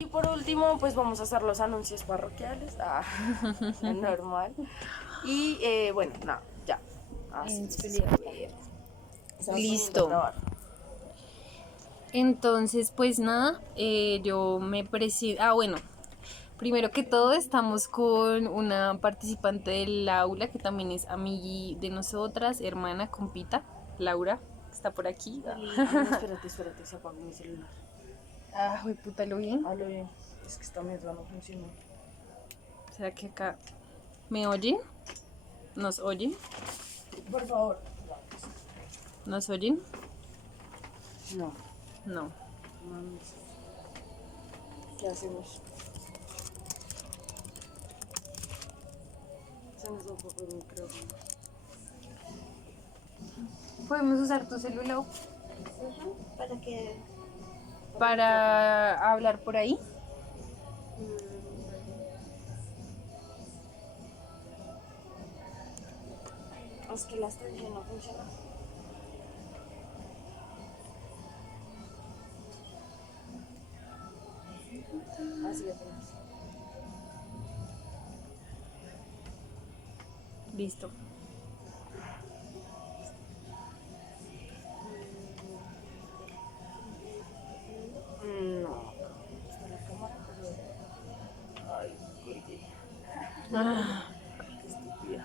Y por último, pues vamos a hacer los anuncios parroquiales. Normal. Y bueno, nada, ya. Así es. A ver. Estamos poniendo a Listo. grabar. Entonces, pues nada, yo me presento. Bueno, primero que todo estamos con una participante del aula que también es amigui de nosotras, hermana, compita, Laura, que está por aquí. No, espérate, se apagó mi celular. Uy, puta, lo bien. Hablo bien. Es que esta mierda no funciona. ¿Será que acá me oyen? ¿Nos oyen? Por favor. ¿Nos oyen? No, No. mames. ¿Qué hacemos? Se nos da un poco el micrófono. ¿Podemos usar tu celular ¿Para qué? para hablar por ahí? Es que la extensión no funciona. Así lo tenemos. Listo. No. Está la cámara, pero. Ay, colgué. Ah, Qué estúpida.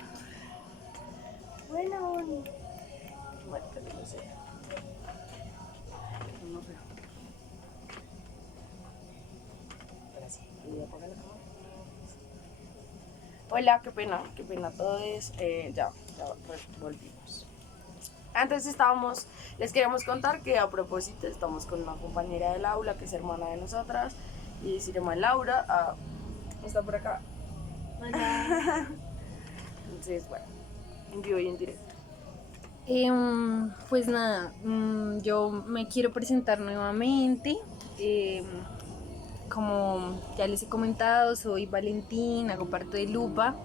Bueno. Bueno, que no sé. No sé. Ahora sí, voy a apagar la cámara. Hola, qué pena todo es. Ya volvimos. Antes les queríamos contar que a propósito estamos con una compañera del aula que es hermana de nosotras y se llama Laura. Está por acá. Hola. Entonces, bueno, en vivo y en directo. Pues nada, yo me quiero presentar nuevamente. Como ya les he comentado, soy Valentín, hago parte de Lupa.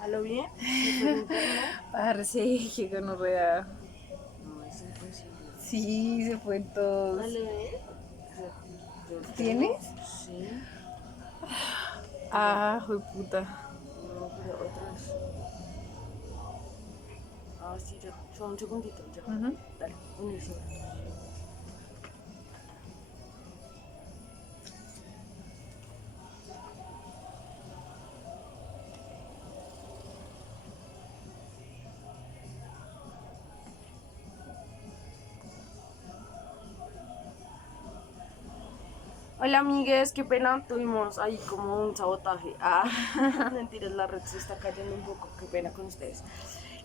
¿Halo bien? ¿Se fue el internet? Parce, que gonorrea. No, es imposible. Sí, se fue todos. ¿Halo bien? ¿Tienes? Sí. Fue puta. No, pero otra vez. Sí, ya. Solo un segundito, ya. Dale, unirse. Hola amigues, qué pena, tuvimos ahí como un sabotaje. Mentiras, la red se está cayendo un poco, qué pena con ustedes.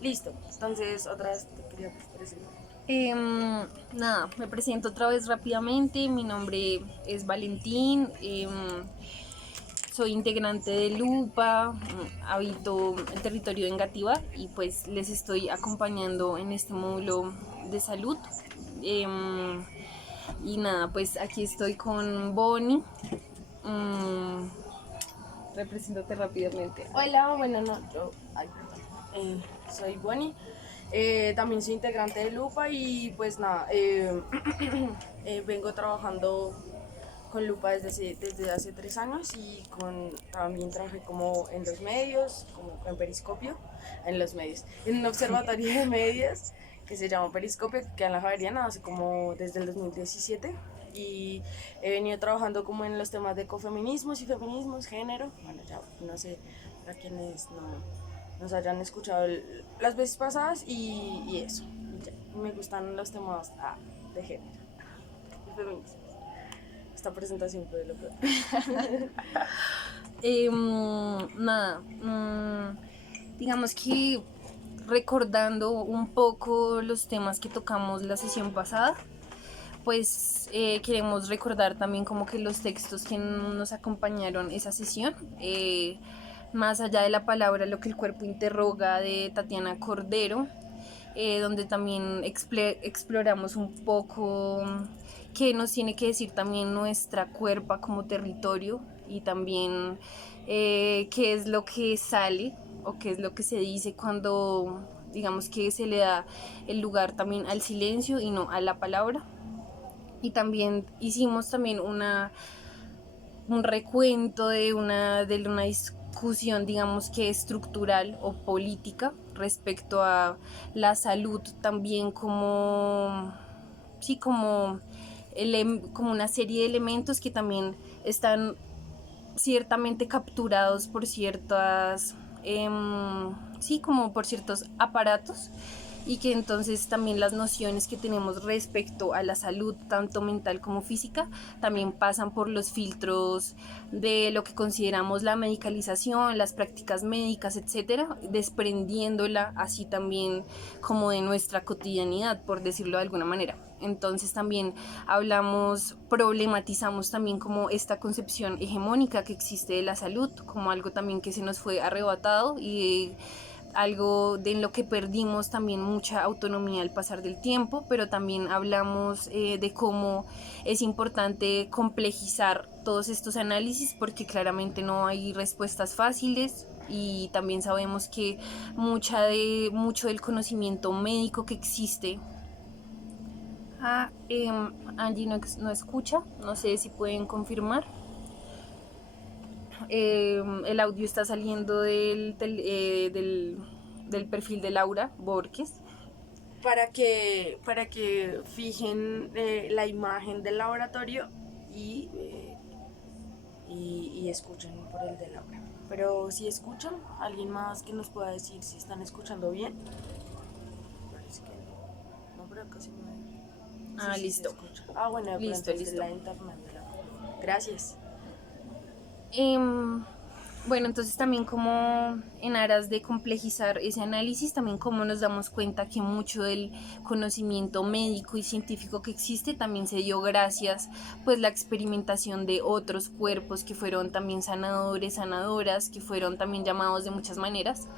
Listo, entonces otra vez te quería presentar. Nada, me presento otra vez rápidamente. Mi nombre es Valentín. Soy integrante de Lupa, habito el territorio de Engativá y pues les estoy acompañando en este módulo de salud. Y nada, pues aquí estoy con Bonnie. Represéntate rápidamente. Hola, bueno, no, yo soy Bonnie. También soy integrante de Lupa y pues nada, vengo trabajando con Lupa desde hace 3 años y también trabajé como en los medios, como en Periscopio, en los medios, en un observatorio de medios que se llama Periscopio, que queda en la Javeriana hace como desde el 2017 y he venido trabajando como en los temas de ecofeminismos y feminismos, género, bueno ya no sé para quienes no nos hayan escuchado las veces pasadas y eso, y ya. Me gustan los temas de género y feminismo. Esta presentación fue lo peor. Nada, digamos que recordando un poco los temas que tocamos la sesión pasada, pues queremos recordar también como que los textos que nos acompañaron esa sesión, más allá de la palabra, lo que el cuerpo interroga de Tatiana Cordero, donde también exploramos un poco qué nos tiene que decir también nuestra cuerpa como territorio y también qué es lo que sale o qué es lo que se dice cuando digamos que se le da el lugar también al silencio y no a la palabra. y también hicimos también un recuento de una discusión, digamos que estructural o política respecto a la salud también como, sí, como una serie de elementos que también están ciertamente capturados por ciertas, sí, como por ciertos aparatos, y que entonces también las nociones que tenemos respecto a la salud, tanto mental como física, también pasan por los filtros de lo que consideramos la medicalización, las prácticas médicas, etcétera, desprendiéndola así también como de nuestra cotidianidad, por decirlo de alguna manera. Entonces también problematizamos también como esta concepción hegemónica que existe de la salud, como algo también que se nos fue arrebatado y algo de en lo que perdimos también mucha autonomía al pasar del tiempo, pero también hablamos de cómo es importante complejizar todos estos análisis porque claramente no hay respuestas fáciles, y también sabemos que mucho del conocimiento médico que existe. Angie no escucha, no sé si pueden confirmar. El audio está saliendo del perfil de Laura Borges. Para que fijen la imagen del laboratorio y escuchen por el de Laura. Pero si escuchan, alguien más que nos pueda decir si están escuchando bien. Parece que no. No, pero casi no hay. Sí, Listo. se escucha. Bueno, Listo. Es la internet de Laura. Gracias. Bueno, entonces también como en aras de complejizar ese análisis, también como nos damos cuenta que mucho del conocimiento médico y científico que existe también se dio gracias pues la experimentación de otros cuerpos que fueron también sanadores, sanadoras, que fueron también llamados de muchas maneras.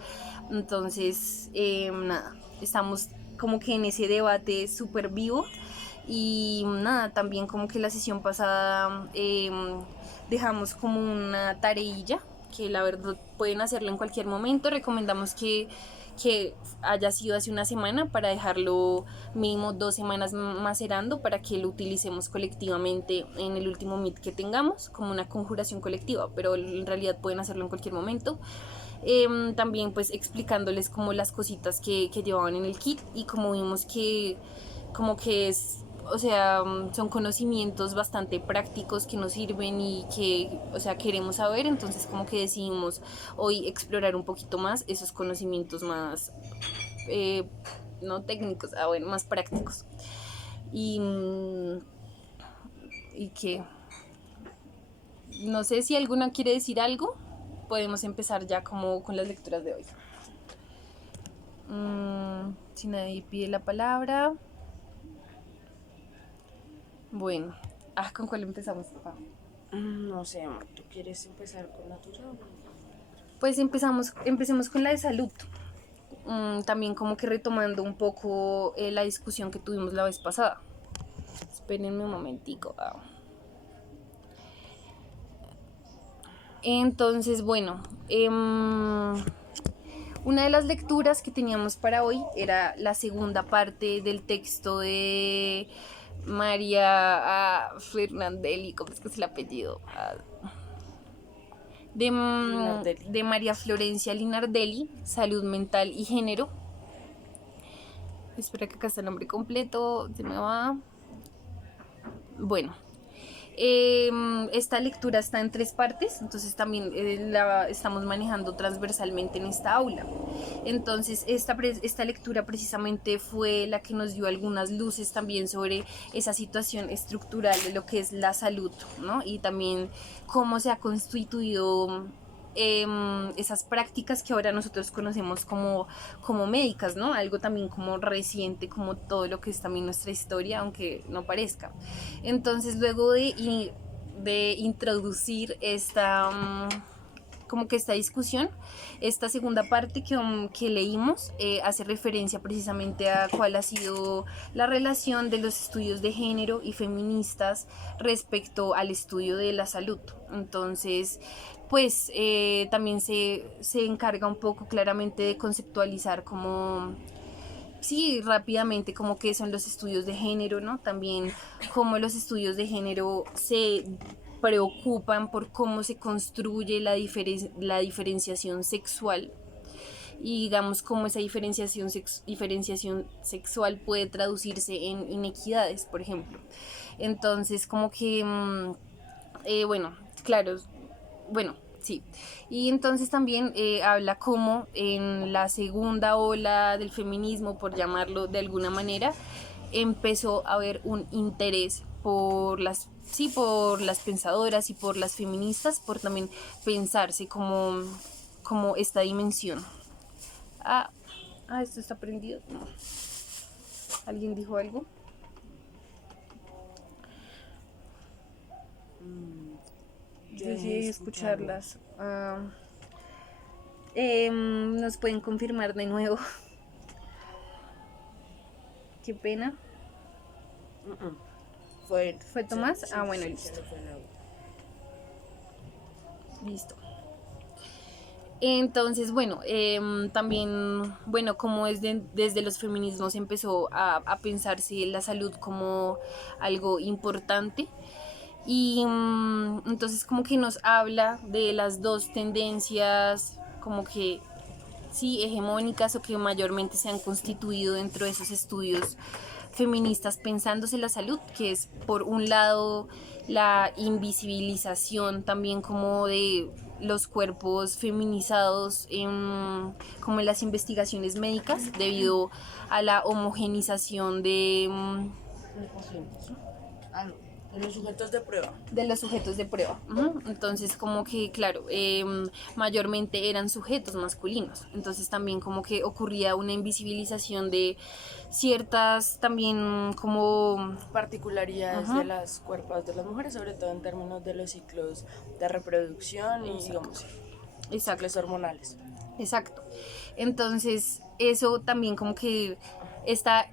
Entonces, nada, estamos como que en ese debate súper vivo. Y nada, también como que la sesión pasada dejamos como una tareilla que la verdad pueden hacerlo en cualquier momento. Recomendamos que haya sido hace una semana para dejarlo mínimo 2 semanas macerando para que lo utilicemos colectivamente en el último meet que tengamos como una conjuración colectiva, pero en realidad pueden hacerlo en cualquier momento. También pues explicándoles como las cositas que llevaban en el kit, y como vimos que como que es, o sea, son conocimientos bastante prácticos que nos sirven y que, o sea, queremos saber, entonces como que decidimos hoy explorar un poquito más esos conocimientos más, no técnicos, bueno, más prácticos. Y que, no sé si alguna quiere decir algo, podemos empezar ya como con las lecturas de hoy. Si nadie pide la palabra. Bueno, ¿con cuál empezamos, papá? No sé, amor, ¿tú quieres empezar con la tuya? Pues empecemos con la de salud. También como que retomando un poco la discusión que tuvimos la vez pasada. Espérenme un momentico. Entonces, bueno, una de las lecturas que teníamos para hoy era la segunda parte del texto de María Fernandelli, ¿cómo es que es el apellido? De María Florencia Linardelli, Salud Mental y Género. Espera que acá está el nombre completo, se me va. Bueno, esta lectura está en 3 partes, entonces también la estamos manejando transversalmente en esta aula. Entonces esta lectura precisamente fue la que nos dio algunas luces también sobre esa situación estructural de lo que es la salud, ¿no? Y también cómo se ha constituido esas prácticas que ahora nosotros conocemos como médicas, ¿no? Algo también como reciente, como todo lo que es también nuestra historia, aunque no parezca. Entonces, luego de introducir como que esta discusión, esta segunda parte que leímos hace referencia precisamente a cuál ha sido la relación de los estudios de género y feministas respecto al estudio de la salud. Entonces, pues también se encarga un poco claramente de conceptualizar como sí, rápidamente, como que son los estudios de género, ¿no? También cómo los estudios de género se preocupan por cómo se construye la diferenciación sexual y digamos cómo esa diferenciación sexual puede traducirse en inequidades, por ejemplo. Entonces, como que, bueno, claro, bueno, sí. Y entonces también habla cómo en la segunda ola del feminismo, por llamarlo de alguna manera, empezó a haber un interés por por las pensadoras y por las feministas, por también pensarse como esta dimensión. Ah, esto está prendido. No. ¿Alguien dijo algo? Dejé de escucharlas. Nos pueden confirmar de nuevo. Qué pena. ¿Fue Tomás? Sí, Bueno, sí, listo. se le fue el audio. Listo. Entonces, bueno, también, bueno, como desde los feminismos empezó a pensarse la salud como algo importante. Y entonces como que nos habla de las dos tendencias como que sí hegemónicas o que mayormente se han constituido dentro de esos estudios feministas pensándose la salud, que es por un lado la invisibilización también como de los cuerpos feminizados como en las investigaciones médicas debido a la homogenización De pacientes. No. De los sujetos de prueba. De los sujetos de prueba. Entonces, como que, claro, mayormente eran sujetos masculinos. Entonces, también como que ocurría una invisibilización de ciertas también como Particularidades de las cuerpos de las mujeres, sobre todo en términos de los ciclos de reproducción y, digamos, ciclos hormonales. Exacto. Entonces, eso también como que está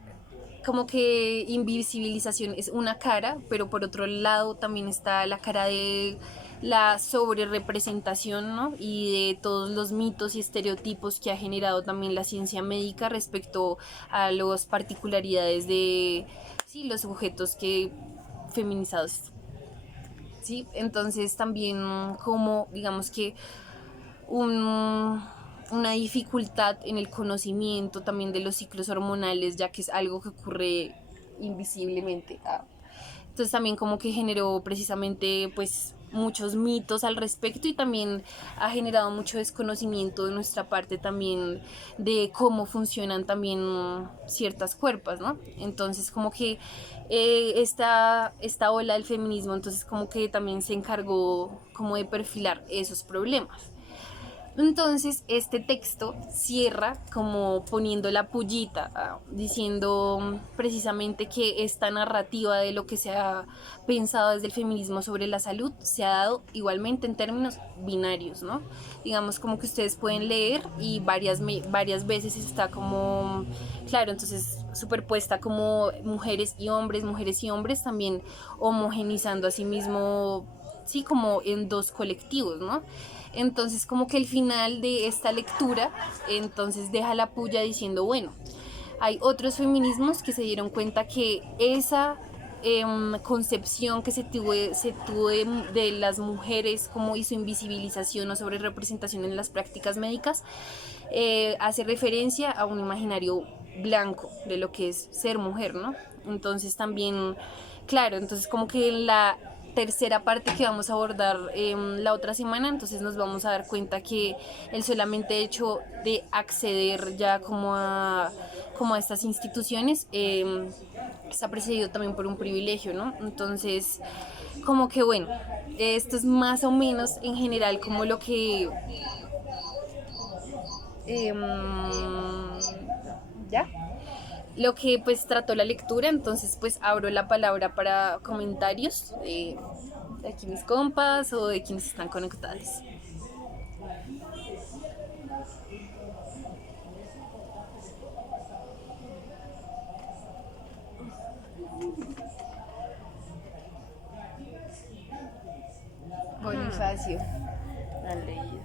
como que invisibilización es una cara, pero por otro lado también está la cara de la sobrerepresentación, ¿no? Y de todos los mitos y estereotipos que ha generado también la ciencia médica respecto a las particularidades de sí, los sujetos que feminizados. Sí, entonces también como digamos que una dificultad en el conocimiento también de los ciclos hormonales, ya que es algo que ocurre invisiblemente. Entonces también como que generó precisamente pues muchos mitos al respecto y también ha generado mucho desconocimiento de nuestra parte también de cómo funcionan también ciertas cuerpos, ¿no? Entonces como que esta ola del feminismo entonces como que también se encargó como de perfilar esos problemas. Entonces este texto cierra como poniendo la pullita, diciendo precisamente que esta narrativa de lo que se ha pensado desde el feminismo sobre la salud se ha dado igualmente en términos binarios, ¿no? Digamos como que ustedes pueden leer y varias veces está como, claro, entonces superpuesta como mujeres y hombres también homogenizando a sí mismo, sí, como en dos colectivos, ¿no? Entonces como que el final de esta lectura entonces deja la puya diciendo, bueno, hay otros feminismos que se dieron cuenta que esa concepción que se tuvo de las mujeres como y su invisibilización o sobre representación en las prácticas médicas hace referencia a un imaginario blanco de lo que es ser mujer, ¿no? Entonces también, claro, entonces como que la tercera parte que vamos a abordar la otra semana, entonces nos vamos a dar cuenta que el solamente hecho de acceder ya como a estas instituciones está precedido también por un privilegio, ¿no? Entonces, como que bueno, esto es más o menos en general como lo que ya lo que pues trató la lectura. Entonces pues abro la palabra para comentarios de aquí mis compas o de quienes están conectados. Bonifacio. Han leído.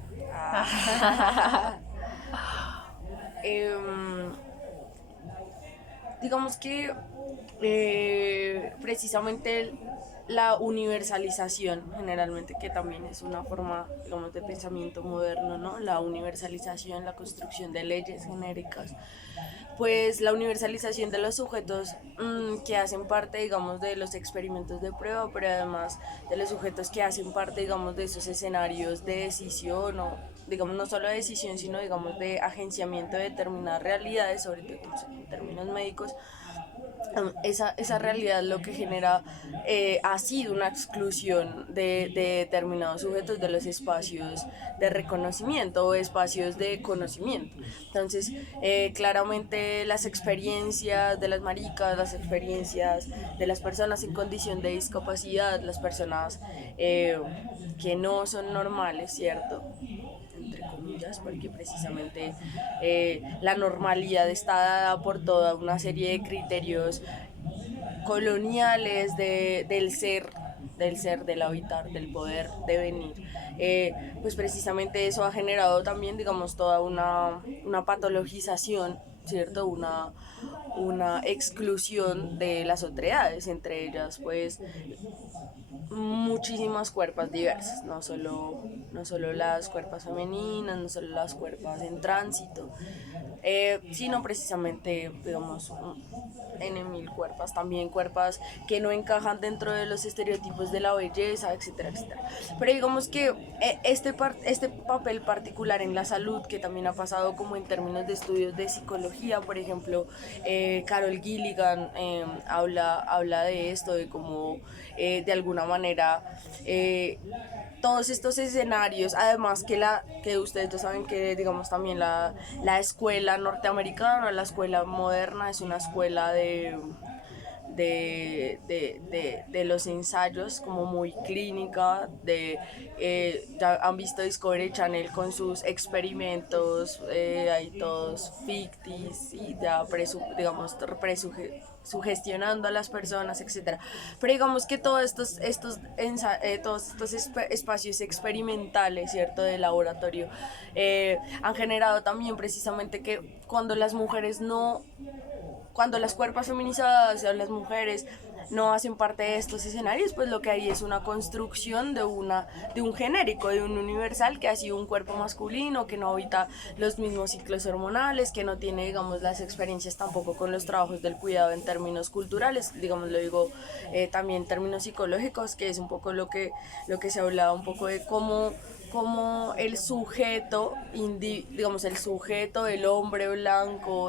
Em, digamos que precisamente la universalización, generalmente, que también es una forma, digamos, de pensamiento moderno, ¿no? La universalización, la construcción de leyes genéricas, pues la universalización de los sujetos que hacen parte, digamos, de los experimentos de prueba, pero además de los sujetos que hacen parte, digamos, de esos escenarios de decisión o, digamos, no solo de decisión, sino, digamos, de agenciamiento de determinadas realidades, sobre todo en términos médicos. Esa realidad lo que genera ha sido una exclusión de determinados sujetos de los espacios de reconocimiento o espacios de conocimiento. Entonces, claramente las experiencias de las maricas, las experiencias de las personas en condición de discapacidad, las personas que no son normales, ¿cierto? Entre comillas, porque precisamente la normalidad está dada por toda una serie de criterios coloniales del ser, del habitar, del poder devenir. Pues precisamente eso ha generado también, digamos, toda una patologización, ¿cierto? Una exclusión de las otredades, entre ellas, pues, muchísimas cuerpas diversas, no solo las cuerpas femeninas, no solo las cuerpas en tránsito, sino precisamente, digamos, en mil cuerpas, también cuerpas que no encajan dentro de los estereotipos de la belleza, etcétera, etcétera. Pero digamos que este papel particular en la salud, que también ha pasado como en términos de estudios de psicología, por ejemplo, Carol Gilligan habla de esto, de cómo de alguna manera todos estos escenarios, además que ustedes ya saben que, digamos, también la escuela norteamericana, la escuela moderna es una escuela de los ensayos como muy clínica, ya han visto Discovery Channel con sus experimentos, ahí todos ficticios y ya digamos sugestionando a las personas, etcétera. Pero digamos que todos estos espacios experimentales, ¿cierto?, de laboratorio, han generado también precisamente que cuando las cuerpos feminizadas o las mujeres no hacen parte de estos escenarios, pues lo que hay es una construcción de un genérico, de un universal, que ha sido un cuerpo masculino, que no habita los mismos ciclos hormonales, que no tiene, digamos, las experiencias tampoco con los trabajos del cuidado en términos culturales, digamos, lo digo también en términos psicológicos, que es un poco lo que se hablaba un poco de cómo el sujeto, digamos, el sujeto, el hombre blanco,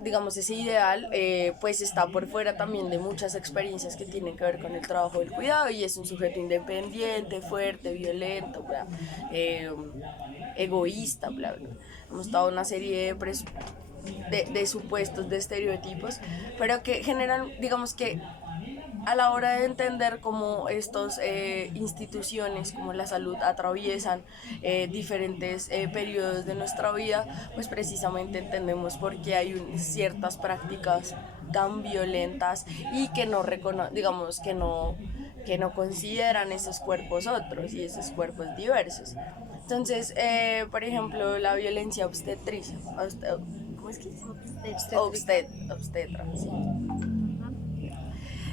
digamos, ese ideal, pues está por fuera también de muchas experiencias que tienen que ver con el trabajo del cuidado, y es un sujeto independiente, fuerte, violento, bla, egoísta, bla, bla. Hemos dado una serie de supuestos, de estereotipos, pero que generan, digamos que a la hora de entender cómo estas instituciones como la salud atraviesan diferentes periodos de nuestra vida, pues precisamente entendemos por qué hay ciertas prácticas tan violentas y que no digamos que no consideran esos cuerpos otros y esos cuerpos diversos. Entonces, por ejemplo, la violencia obstetricia, ¿cómo es que dice? Obstetra, sí.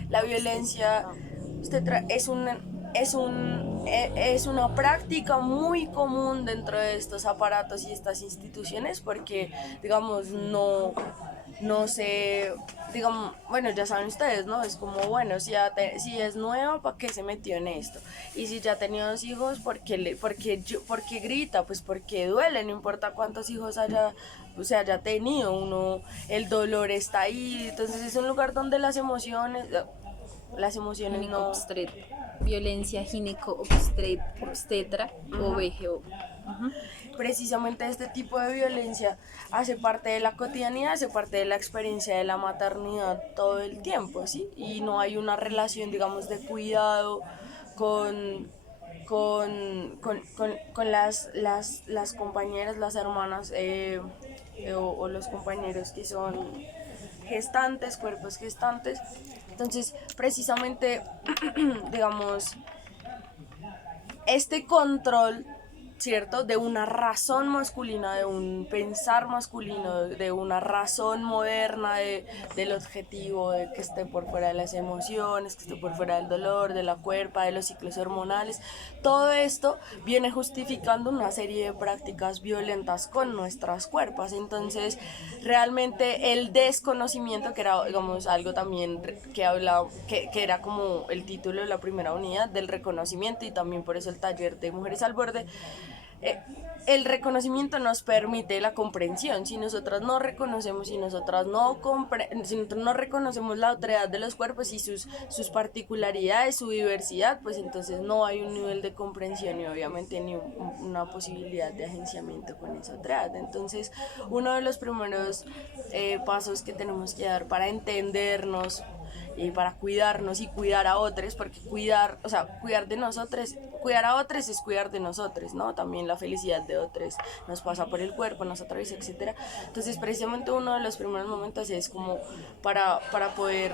La violencia es una práctica muy común dentro de estos aparatos y estas instituciones, porque, digamos, no sé, digamos, bueno, ya saben ustedes, ¿no? Es como, bueno, si es nueva, ¿para qué se metió en esto? Y si ya ha tenido 2 hijos, ¿por qué grita? Pues porque duele, no importa cuántos hijos haya tenido, el dolor está ahí. Entonces es un lugar donde las emociones no... Violencia gineco-obstetra o VGO. Precisamente este tipo de violencia hace parte de la cotidianidad, hace parte de la experiencia de la maternidad todo el tiempo, ¿sí? Y no hay una relación, digamos, de cuidado con las compañeras, las hermanas o los compañeros que son gestantes, cuerpos gestantes. Entonces, precisamente, digamos, este control ¿cierto? De una razón masculina, de un pensar masculino, de una razón moderna del objetivo, de que esté por fuera de las emociones, que esté por fuera del dolor, de la cuerpa, de los ciclos hormonales. Todo esto viene justificando una serie de prácticas violentas con nuestras cuerpos. Entonces, realmente el desconocimiento, que era, digamos, algo también que hablaba, que era como el título de la primera unidad del reconocimiento, y también por eso el taller de Mujeres al Borde, el reconocimiento nos permite la comprensión. Si nosotras no reconocemos, si nosotros no reconocemos la otredad de los cuerpos y sus particularidades, su diversidad, pues entonces no hay un nivel de comprensión y obviamente ni una posibilidad de agenciamiento con esa otredad. Entonces, uno de los primeros pasos que tenemos que dar para entendernos y para cuidarnos y cuidar a otros, porque cuidar de nosotros, cuidar a otros es cuidar de nosotros, ¿no? También la felicidad de otros nos pasa por el cuerpo, nos atraviesa, etcétera. Entonces, precisamente uno de los primeros momentos es como para poder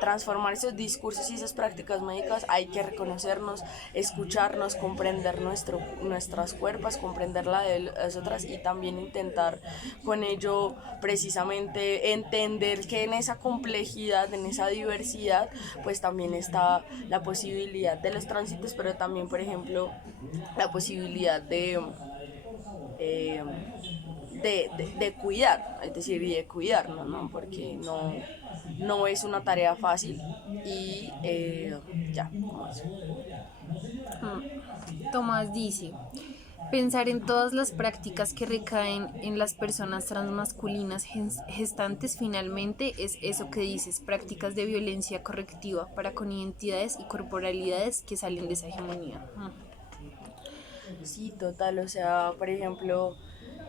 transformar esos discursos y esas prácticas médicas, hay que reconocernos, escucharnos, comprender nuestras cuerpos, comprender la de las otras, y también intentar con ello precisamente entender que en esa complejidad, en esa diversidad, pues también está la posibilidad de los tránsitos, pero también, por ejemplo, la posibilidad eh, de cuidar, es decir, y de cuidarnos, ¿no? Porque no es una tarea fácil y ya, como eso. Tomás dice, pensar en todas las prácticas que recaen en las personas transmasculinas gestantes finalmente es eso que dices, prácticas de violencia correctiva para con identidades y corporalidades que salen de esa hegemonía. Sí, total, o sea, por ejemplo,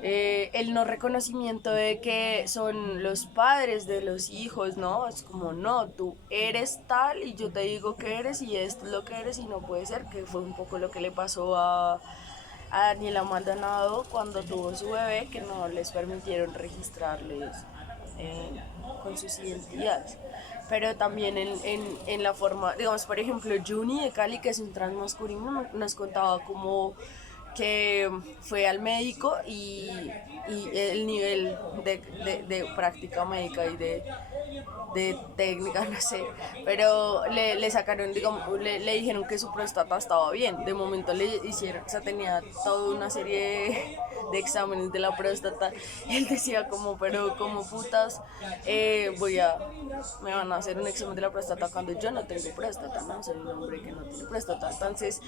el no reconocimiento de que son los padres de los hijos, ¿no? Es como, no, tú eres tal y yo te digo que eres y esto es lo que eres y no puede ser, que fue un poco lo que le pasó a Daniela Maldonado cuando tuvo su bebé, que no les permitieron registrarles eh, con sus identidades. Pero también en la forma, digamos, por ejemplo, Juni de Cali, que es un transmasculino, nos contaba como que fue al médico y el nivel de práctica médica y de técnica, no sé, pero le sacaron, digamos, le dijeron que su próstata estaba bien. De momento le hicieron, o sea, tenía toda una serie de exámenes de la próstata y él decía como, pero como putas me van a hacer un examen de la próstata cuando yo no tengo próstata, ¿no? Soy un hombre que no tiene próstata. Entonces,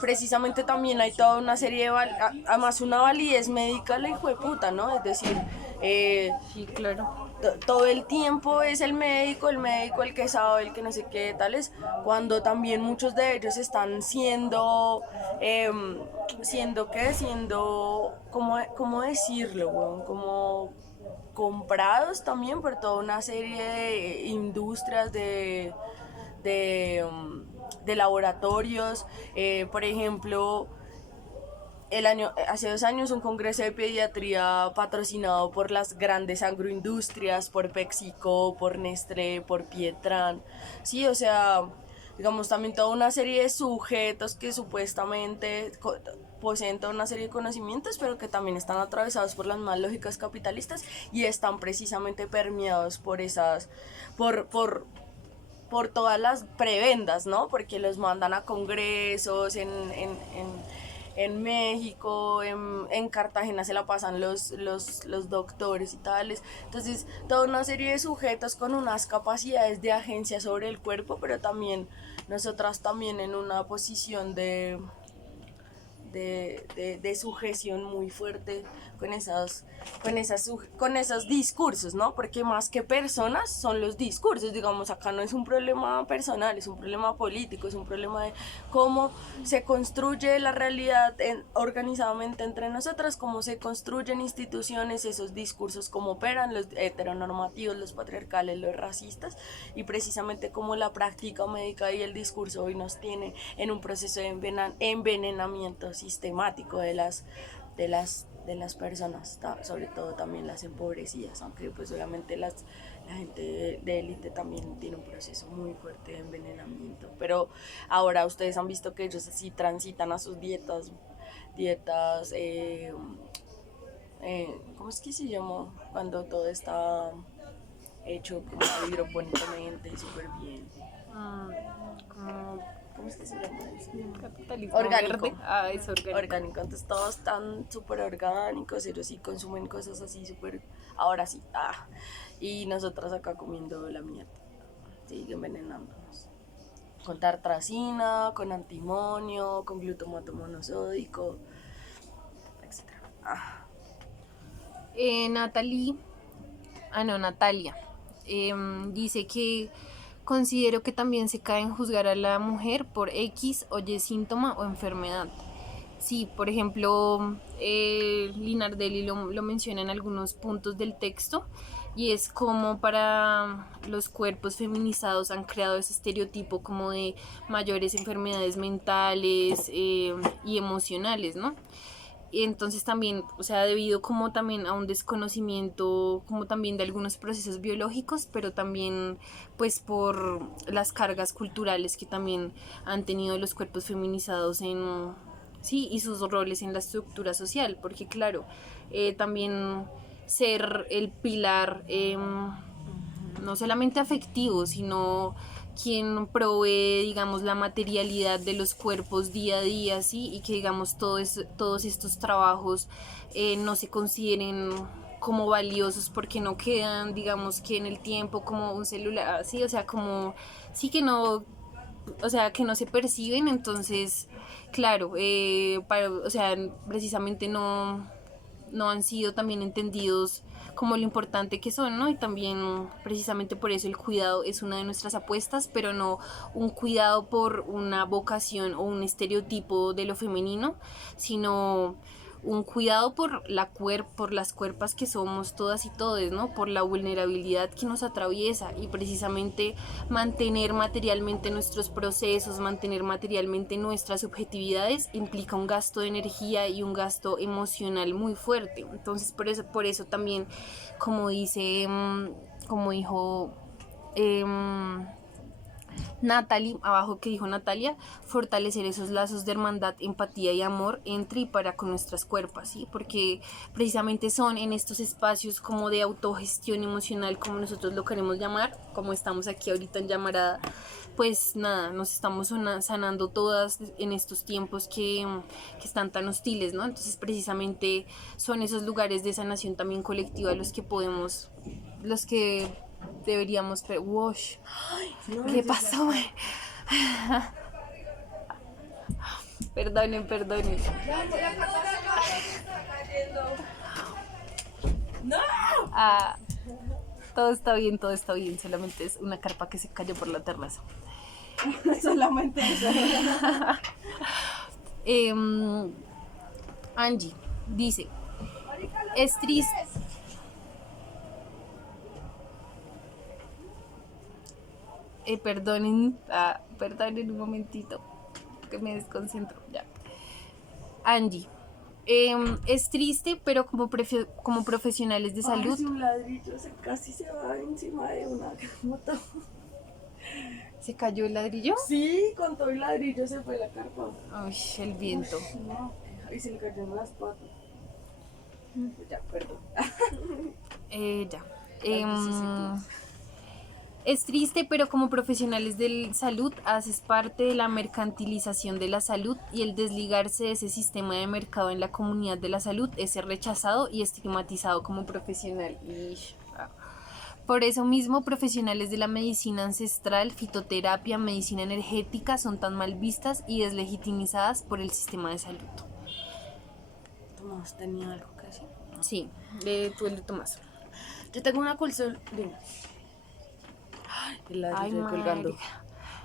precisamente también hay toda una serie de, además una validez médica, la hijo de puta, ¿no? Es decir, Sí, claro. todo el tiempo es el médico el que sabe, el que no sé qué tales, cuando también muchos de ellos están ¿cómo decirlo, weón? Como comprados también por toda una serie de industrias de laboratorios, por ejemplo, hace 2 años un congreso de pediatría patrocinado por las grandes agroindustrias, por PepsiCo, por Nestlé, por Pietran. Sí, o sea, digamos también toda una serie de sujetos que supuestamente poseen toda una serie de conocimientos, pero que también están atravesados por las más lógicas capitalistas y están precisamente permeados por por todas las prebendas, ¿no? Porque los mandan a congresos en México, en Cartagena se la pasan los doctores y tales. Entonces, toda una serie de sujetos con unas capacidades de agencia sobre el cuerpo, pero también nosotras también en una posición de sujeción muy fuerte con esos discursos, ¿no? Porque más que personas son los discursos, digamos, acá no es un problema personal, es un problema político, es un problema de cómo se construye la realidad organizadamente entre nosotras, cómo se construyen instituciones, esos discursos, cómo operan los heteronormativos, los patriarcales, los racistas, y precisamente cómo la práctica médica y el discurso hoy nos tiene en un proceso de envenenamiento sistemático de las personas, sobre todo también las empobrecidas, aunque pues obviamente la gente de élite también tiene un proceso muy fuerte de envenenamiento. Pero ahora ustedes han visto que ellos así transitan a sus dietas, ¿cómo es que se llama? Cuando todo está hecho como hidropónicamente y súper bien. Como ¿Cómo es que se llama eso? capitalismo Orgánico. verde. Ah, es orgánico. Orgánico, entonces todos están súper orgánicos, ellos sí consumen cosas así súper, ahora sí, y nosotras acá comiendo la mierda, sigue envenenándonos. Con tartracina, con antimonio, con glutamato monosódico, etc. Natalia, dice que considero que también se cae en juzgar a la mujer por X o Y síntoma o enfermedad. Sí, por ejemplo, Linardelli lo menciona en algunos puntos del texto y es como para los cuerpos feminizados han creado ese estereotipo como de mayores enfermedades mentales y emocionales, ¿no? Y entonces también, o sea, debido como también a un desconocimiento como también de algunos procesos biológicos, pero también pues por las cargas culturales que también han tenido los cuerpos feminizados en sí y sus roles en la estructura social, porque claro, también ser el pilar no solamente afectivo, sino quien provee, digamos, la materialidad de los cuerpos día a día, ¿sí? Y que, digamos, todos estos trabajos no se consideren como valiosos porque no quedan, digamos, que en el tiempo como un celular, ¿sí? O sea, como, sí que no, o sea, que no se perciben, entonces, claro, o sea, precisamente no han sido también entendidos como lo importante que son, ¿no? Y también precisamente por eso el cuidado es una de nuestras apuestas, pero no un cuidado por una vocación o un estereotipo de lo femenino, sino un cuidado por las cuerpas que somos todas y todes, ¿no? Por la vulnerabilidad que nos atraviesa y precisamente mantener materialmente nuestros procesos, mantener materialmente nuestras subjetividades implica un gasto de energía y un gasto emocional muy fuerte. Entonces por eso también, como dice, como dijo Natalie, abajo que dijo Natalia, fortalecer esos lazos de hermandad, empatía y amor entre y para con nuestras cuerpos, ¿sí? Porque precisamente son en estos espacios como de autogestión emocional, como nosotros lo queremos llamar, como estamos aquí ahorita en Llamarada, pues nada, nos estamos sanando todas en estos tiempos que están tan hostiles, ¿no? Entonces precisamente son esos lugares de sanación también colectiva los que deberíamos... Wash. ¿Qué pasó? Perdonen. ¡No! Ah, todo está bien, solamente es una carpa que se cayó por la terraza. Solamente eso. Angie dice, es triste. Perdonen un momentito, que me desconcentro. Ya. Angie, es triste, pero como profesionales de salud. Ay, un ladrillo casi se va encima de una moto. ¿Se cayó el ladrillo? Sí, con todo el ladrillo se fue la carpa. Uy, el viento. Uy, no. Y se le cayó en las patas. Ya, perdón. Ya. Es triste, pero como profesionales de salud haces parte de la mercantilización de la salud y el desligarse de ese sistema de mercado en la comunidad de la salud es ser rechazado y estigmatizado como profesional. Por eso mismo, profesionales de la medicina ancestral, fitoterapia, medicina energética son tan mal vistas y deslegitimizadas por el sistema de salud. Tomás tenía algo que decir. Sí, tú el de Tomás. Yo tengo una consulta. El ladrillo colgando.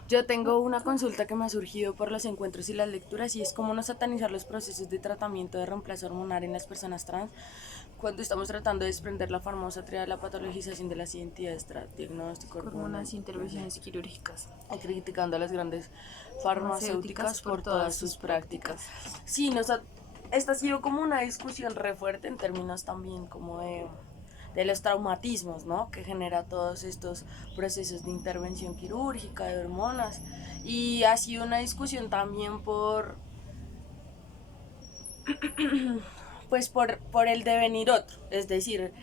Yo tengo una consulta que me ha surgido por los encuentros y las lecturas y es cómo no satanizar los procesos de tratamiento de reemplazo hormonal en las personas trans cuando estamos tratando de desprender la famosa tríada de la patologización de las identidades diagnóstico, hormonas e intervenciones quirúrgicas. Y criticando a las grandes farmacéuticas por todas sus prácticas. Sí, esta ha sido como una discusión re fuerte en términos también como de de los traumatismos, ¿no? Que genera todos estos procesos de intervención quirúrgica, de hormonas. Y ha sido una discusión también pues por el devenir otro. Es decir,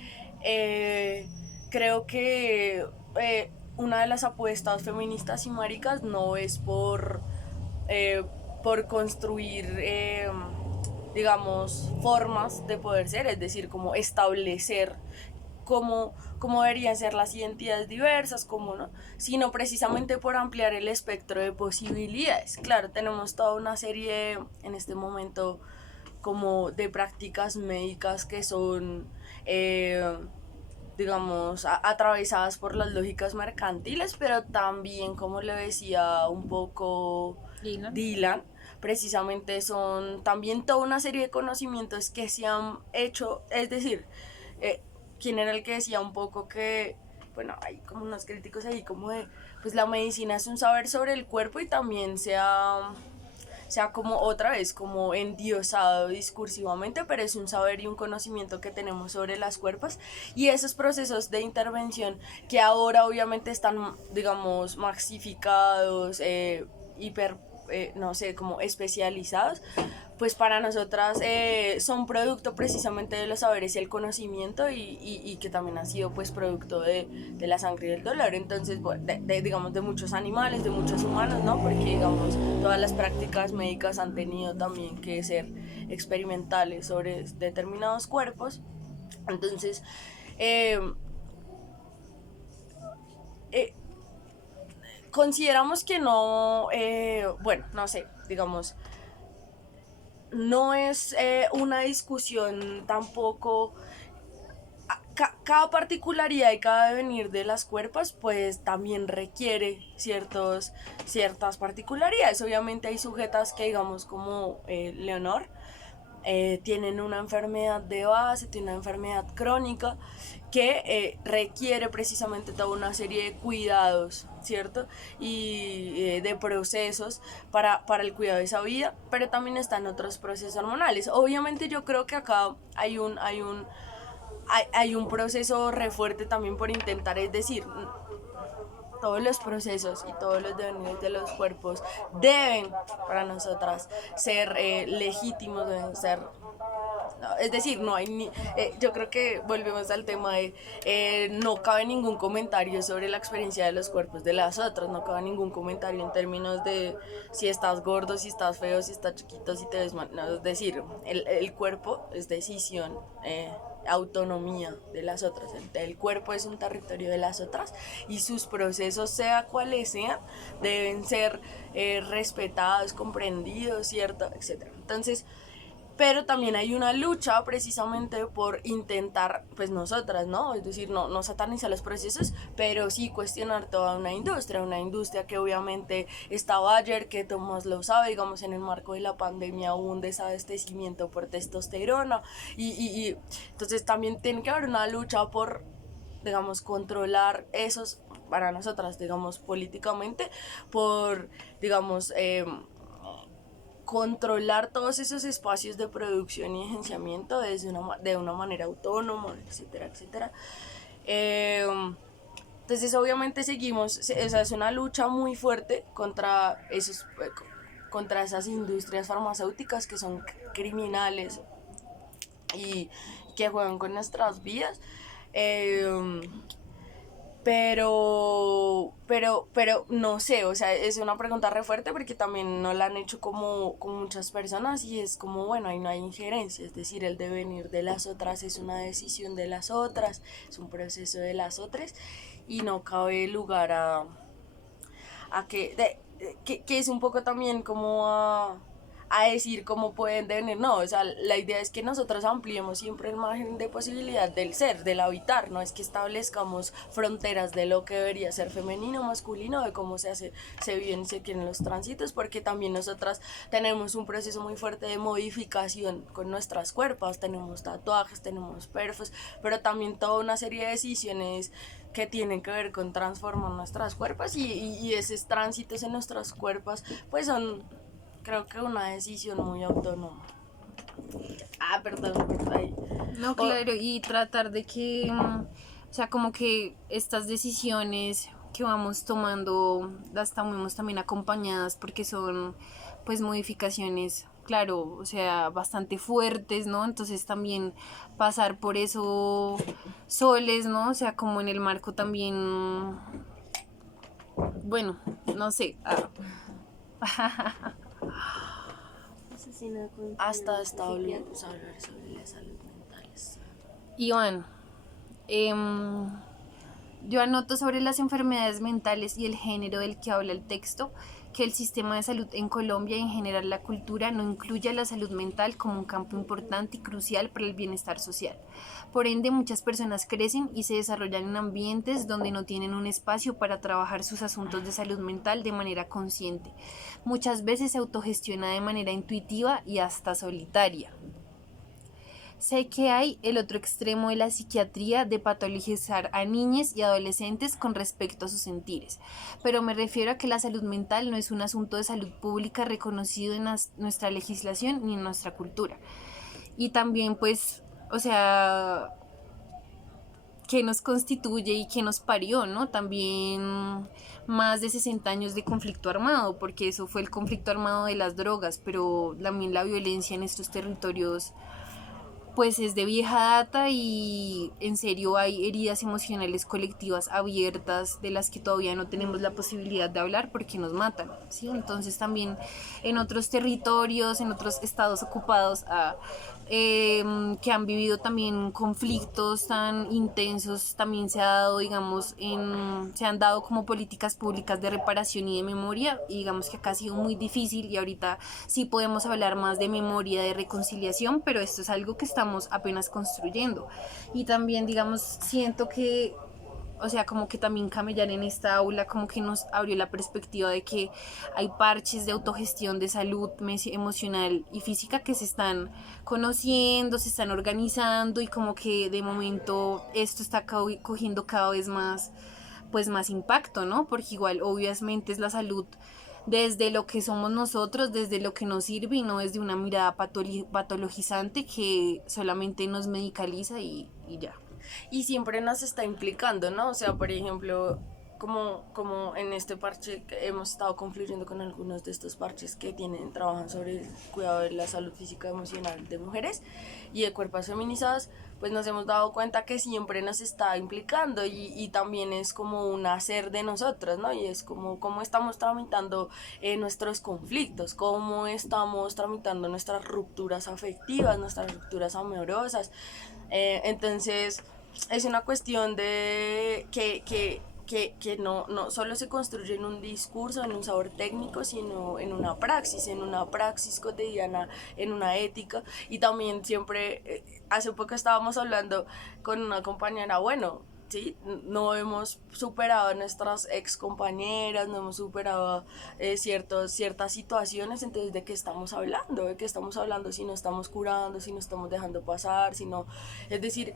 creo que una de las apuestas feministas y maricas no es eh, por construir, digamos, formas de poder ser, es decir, como establecer cómo deberían ser las identidades diversas, cómo no, sino precisamente por ampliar el espectro de posibilidades. Claro, tenemos toda una serie en este momento como de prácticas médicas que son, digamos, atravesadas por las lógicas mercantiles, pero también, como le decía un poco Dylan, precisamente son también toda una serie de conocimientos que se han hecho, es decir, ¿quién era el que decía un poco que, bueno, hay como unos críticos ahí como de, pues la medicina es un saber sobre el cuerpo y también sea como otra vez, como endiosado discursivamente, pero es un saber y un conocimiento que tenemos sobre las cuerpos y esos procesos de intervención que ahora obviamente están, digamos, maxificados, hiper, no sé, como especializados, pues para nosotras son producto precisamente de los saberes y el conocimiento y que también han sido pues producto de la sangre y del dolor, entonces bueno, digamos de muchos animales, de muchos humanos, ¿no? Porque digamos todas las prácticas médicas han tenido también que ser experimentales sobre determinados cuerpos, entonces eh, eh, consideramos que no, bueno, no sé, digamos, no es una discusión tampoco. Cada particularidad y cada devenir de las cuerpos pues también requiere ciertas particularidades. Obviamente hay sujetas que digamos como Leonor tienen una enfermedad de base, tienen una enfermedad crónica que requiere precisamente toda una serie de cuidados, ¿cierto? Y de procesos para el cuidado de esa vida, pero también están otros procesos hormonales. Obviamente yo creo que acá hay un proceso re fuerte también por intentar, es decir, todos los procesos y todos los devenires de los cuerpos deben para nosotras ser legítimos, deben ser, no, es decir, no hay ni, yo creo que volvemos al tema de no cabe ningún comentario sobre la experiencia de los cuerpos de las otras, no cabe ningún comentario en términos de si estás gordo, si estás feo, si estás chiquito, si te ves mal, no, es decir, el cuerpo es decisión, autonomía de las otras, el cuerpo es un territorio de las otras y sus procesos, sea cuales sean, deben ser respetados, comprendidos, cierto, etcétera. Entonces, pero también hay una lucha precisamente por intentar, pues nosotras, ¿no? Es decir, no satanizar los procesos, pero sí cuestionar toda una industria que obviamente está Bayer, que Tomás lo sabe, digamos, en el marco de la pandemia hubo un desabastecimiento por testosterona y entonces también tiene que haber una lucha por, digamos, controlar esos, para nosotras, digamos, políticamente, por, digamos, controlar todos esos espacios de producción y agenciamiento de una manera autónoma, etcétera, etcétera. Entonces obviamente seguimos, o sea, es una lucha muy fuerte contra esas industrias farmacéuticas que son criminales y que juegan con nuestras vidas. Eh, pero no sé, o sea, es una pregunta re fuerte porque también no la han hecho como muchas personas y es como, bueno, ahí no hay injerencia, es decir, el devenir de las otras es una decisión de las otras, es un proceso de las otras y no cabe lugar a que es un poco también como a decir cómo pueden devenir, no, o sea, la idea es que nosotros ampliemos siempre el margen de posibilidad del ser, del habitar, no es que establezcamos fronteras de lo que debería ser femenino, masculino, de cómo se viven y se quieren los tránsitos, porque también nosotras tenemos un proceso muy fuerte de modificación con nuestras cuerpos, tenemos tatuajes, tenemos perfos, pero también toda una serie de decisiones que tienen que ver con transformar nuestras cuerpos y esos tránsitos en nuestros cuerpos pues son, creo que una decisión muy autónoma. Perdón, por ahí. No, claro, y tratar de que, o sea, como que estas decisiones que vamos tomando las tomemos también acompañadas porque son pues modificaciones, claro, o sea, bastante fuertes, ¿no? Entonces también pasar por eso soles, ¿no? O sea, como en el marco también, bueno, no sé. Hasta está hablando sobre la salud mental. Iván, yo anoto sobre las enfermedades mentales y el género del que habla el texto que el sistema de salud en Colombia y en general la cultura no incluye a la salud mental como un campo importante y crucial para el bienestar social. Por ende, muchas personas crecen y se desarrollan en ambientes donde no tienen un espacio para trabajar sus asuntos de salud mental de manera consciente. Muchas veces se autogestiona de manera intuitiva y hasta solitaria. Sé que hay el otro extremo de la psiquiatría de patologizar a niños y adolescentes con respecto a sus sentires, pero me refiero a que la salud mental no es un asunto de salud pública reconocido en nuestra legislación ni en nuestra cultura. Y también pues, o sea, qué nos constituye y qué nos parió, ¿no? También más de 60 años de conflicto armado, porque eso fue el conflicto armado de las drogas, pero también la violencia en estos territorios pues es de vieja data y en serio hay heridas emocionales colectivas abiertas de las que todavía no tenemos la posibilidad de hablar porque nos matan, ¿sí? Entonces también en otros territorios, en otros estados ocupados que han vivido también conflictos tan intensos, también se ha dado, digamos, se han dado como políticas públicas de reparación y de memoria, y digamos que acá ha sido muy difícil y ahorita sí podemos hablar más de memoria, de reconciliación, pero esto es algo que estamos apenas construyendo. Y también, digamos, siento que, o sea, como que también camellar en esta aula como que nos abrió la perspectiva de que hay parches de autogestión de salud emocional y física que se están conociendo, se están organizando, y como que de momento esto está cogiendo cada vez más pues más impacto, ¿no? Porque igual obviamente es la salud desde lo que somos nosotros, desde lo que nos sirve, y no desde una mirada patologizante que solamente nos medicaliza y ya. Y siempre nos está implicando, ¿no? O sea, por ejemplo, como en este parche que hemos estado confluyendo con algunos de estos parches que trabajan sobre el cuidado de la salud física y emocional de mujeres y de cuerpos feminizados, pues nos hemos dado cuenta que siempre nos está implicando, y también es como un hacer de nosotros, ¿no? Y es como cómo estamos tramitando nuestros conflictos, cómo estamos tramitando nuestras rupturas afectivas, nuestras rupturas amorosas. Entonces es una cuestión de que no solo se construye en un discurso, en un saber técnico, sino en una praxis cotidiana, en una ética. Y también siempre, hace poco estábamos hablando con una compañera, bueno, ¿sí? No hemos superado a nuestras ex compañeras, no hemos superado ciertas situaciones. Entonces, ¿de qué estamos hablando? ¿De qué estamos hablando si no estamos curando, si no estamos dejando pasar, si no? Es decir,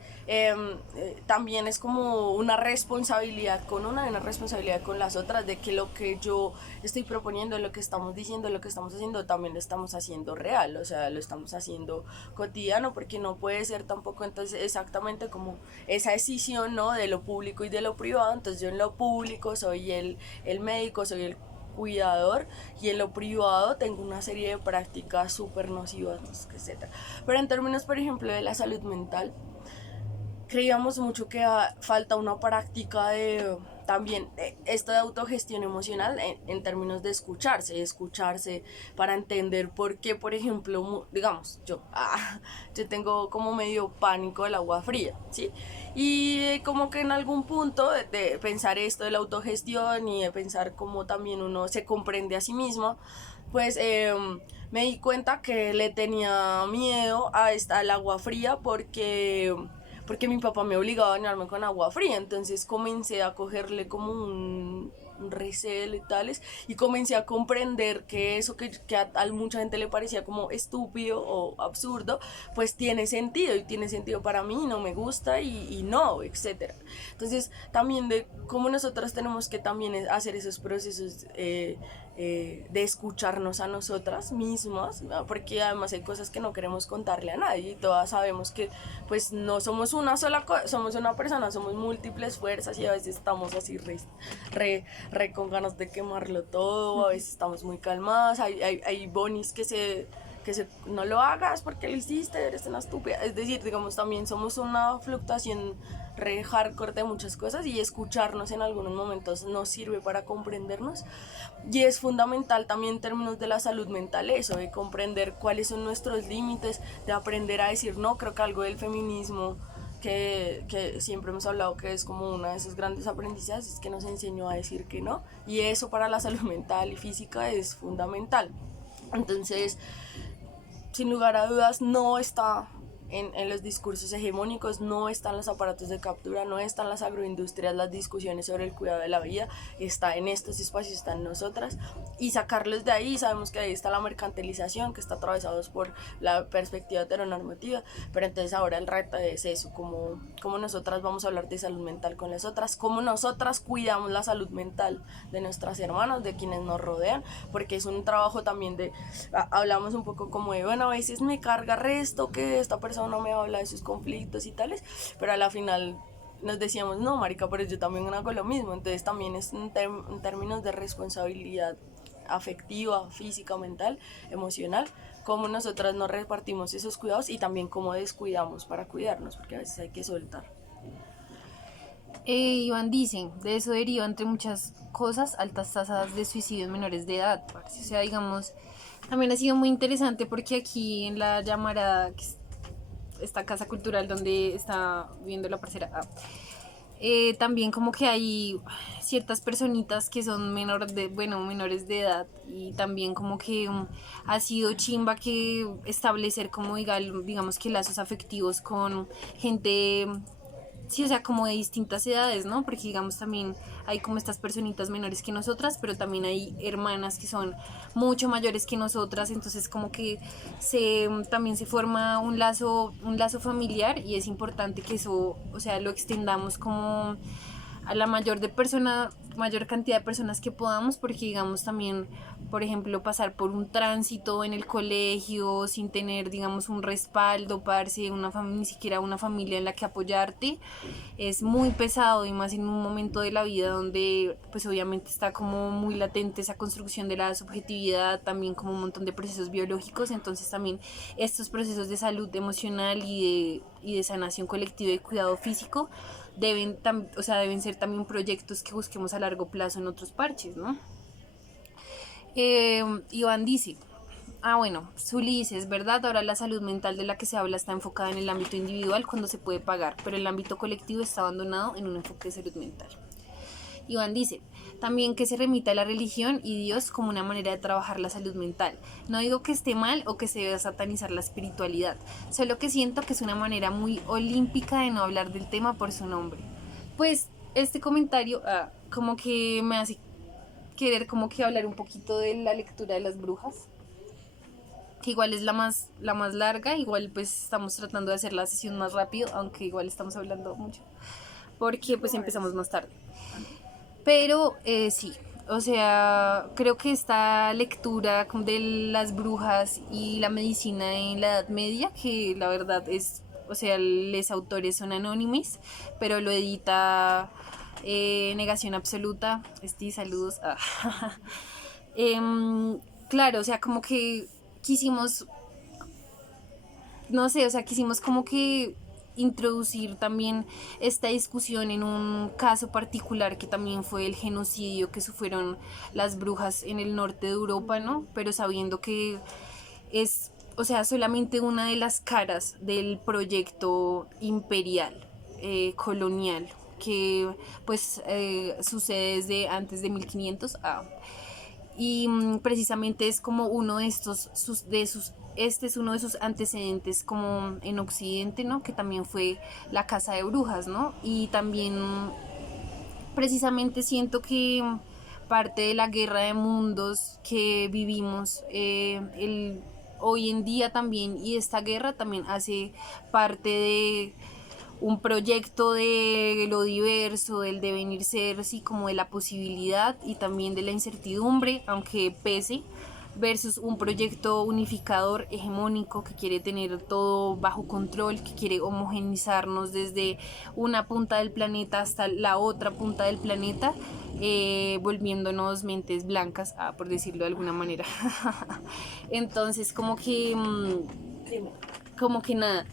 también es como una responsabilidad con una responsabilidad con las otras, de que lo que yo estoy proponiendo, lo que estamos diciendo, lo que estamos haciendo, también lo estamos haciendo real, o sea, lo estamos haciendo cotidiano, porque no puede ser tampoco entonces exactamente como esa decisión, ¿no? De lo público y de lo privado. Entonces yo en lo público soy el médico, soy el cuidador, y en lo privado tengo una serie de prácticas súper nocivas, etc. Pero en términos, por ejemplo, de la salud mental, creíamos mucho que falta una práctica de también esto de autogestión emocional en términos de escucharse para entender por qué, por ejemplo, digamos, yo tengo como medio pánico del agua fría, ¿sí? Y como que en algún punto de pensar esto de la autogestión y de pensar cómo también uno se comprende a sí mismo, pues me di cuenta que le tenía miedo al agua fría porque mi papá me obligaba a bañarme con agua fría. Entonces comencé a cogerle como un recelo y tales, y comencé a comprender que eso que a mucha gente le parecía como estúpido o absurdo, pues tiene sentido, y tiene sentido para mí, no me gusta y no, etcétera. Entonces también de cómo nosotros tenemos que también hacer esos procesos de escucharnos a nosotras mismas, ¿no? Porque además hay cosas que no queremos contarle a nadie y todas sabemos que pues no somos una sola cosa, somos una persona, somos múltiples fuerzas y a veces estamos así re con ganas de quemarlo todo, a veces estamos muy calmadas, hay bonis no lo hagas porque lo hiciste, eres una estúpida. Es decir, digamos, también somos una fluctuación re hardcore de muchas cosas y escucharnos en algunos momentos nos sirve para comprendernos. Y es fundamental también en términos de la salud mental eso, de comprender cuáles son nuestros límites, de aprender a decir no. Creo que algo del feminismo que siempre hemos hablado que es como una de esos grandes aprendizajes es que nos enseñó a decir que no, y eso para la salud mental y física es fundamental. Entonces, sin lugar a dudas, no está en los discursos hegemónicos, no están los aparatos de captura, no están las agroindustrias, las discusiones sobre el cuidado de la vida, está en estos espacios, está en nosotras, y sacarlos de ahí. Sabemos que ahí está la mercantilización, que está atravesados por la perspectiva heteronormativa, pero entonces ahora el reto es eso, cómo nosotras vamos a hablar de salud mental con las otras, cómo nosotras cuidamos la salud mental de nuestras hermanas, de quienes nos rodean, porque es un trabajo también hablamos un poco como de, bueno, a veces me carga resto que esta persona no me habla de sus conflictos y tales, pero a la final nos decíamos, no, marica, pero yo también hago lo mismo. Entonces también es en términos de responsabilidad afectiva, física, mental, emocional, cómo nosotras nos repartimos esos cuidados y también cómo descuidamos para cuidarnos, porque a veces hay que soltar. Iván dice, de eso deriva entre muchas cosas altas tasas de suicidio en menores de edad, parce. O sea, digamos, también ha sido muy interesante porque aquí en la llamarada, esta casa cultural donde está viviendo la parcera, también como que hay ciertas personitas que son menores de edad, y también como que ha sido chimba que establecer como digamos que lazos afectivos con gente. Sí, o sea, como de distintas edades, ¿no? Porque digamos también hay como estas personitas menores que nosotras, pero también hay hermanas que son mucho mayores que nosotras, entonces como que también se forma un lazo familiar, y es importante que eso, o sea, lo extendamos como a la mayor cantidad de personas que podamos, porque digamos también, por ejemplo, pasar por un tránsito en el colegio sin tener, digamos, un respaldo, parce, ni siquiera una familia en la que apoyarte, es muy pesado, y más en un momento de la vida donde pues obviamente está como muy latente esa construcción de la subjetividad, también como un montón de procesos biológicos. Entonces también estos procesos de salud emocional y de sanación colectiva y cuidado físico deben ser también proyectos que busquemos a largo plazo en otros parches, ¿no? Iván dice, bueno, Zuli dice, es verdad, ahora la salud mental de la que se habla está enfocada en el ámbito individual cuando se puede pagar, pero el ámbito colectivo está abandonado en un enfoque de salud mental. Iván dice, también que se remita a la religión y Dios como una manera de trabajar la salud mental. No digo que esté mal o que se deba satanizar la espiritualidad, solo que siento que es una manera muy olímpica de no hablar del tema por su nombre. Pues este comentario como que me hace querer como que hablar un poquito de la lectura de las brujas, que igual es la más larga. Igual pues estamos tratando de hacer la sesión más rápido, aunque igual estamos hablando mucho porque pues empezamos más tarde. Pero sí, o sea, creo que esta lectura de las brujas y la medicina en la Edad Media, que la verdad es, o sea, los autores son anónimos, pero lo edita Negación Absoluta. Saludos. Claro, o sea, como que quisimos, no sé, o sea, quisimos como que introducir también esta discusión en un caso particular que también fue el genocidio que sufrieron las brujas en el norte de Europa, ¿no? Pero sabiendo que es, o sea, solamente una de las caras del proyecto imperial, colonial, que pues sucede desde antes de 1500 y precisamente es como uno de estos este es uno de sus antecedentes como en Occidente, ¿no? Que también fue la casa de brujas, ¿no? Y también precisamente siento que parte de la guerra de mundos que vivimos hoy en día también, y esta guerra también hace parte de un proyecto de lo diverso, del devenir ser, sí, como de la posibilidad y también de la incertidumbre, aunque pese, versus un proyecto unificador, hegemónico, que quiere tener todo bajo control, que quiere homogenizarnos desde una punta del planeta hasta la otra punta del planeta, volviéndonos mentes blancas, por decirlo de alguna manera. Entonces, como que nada,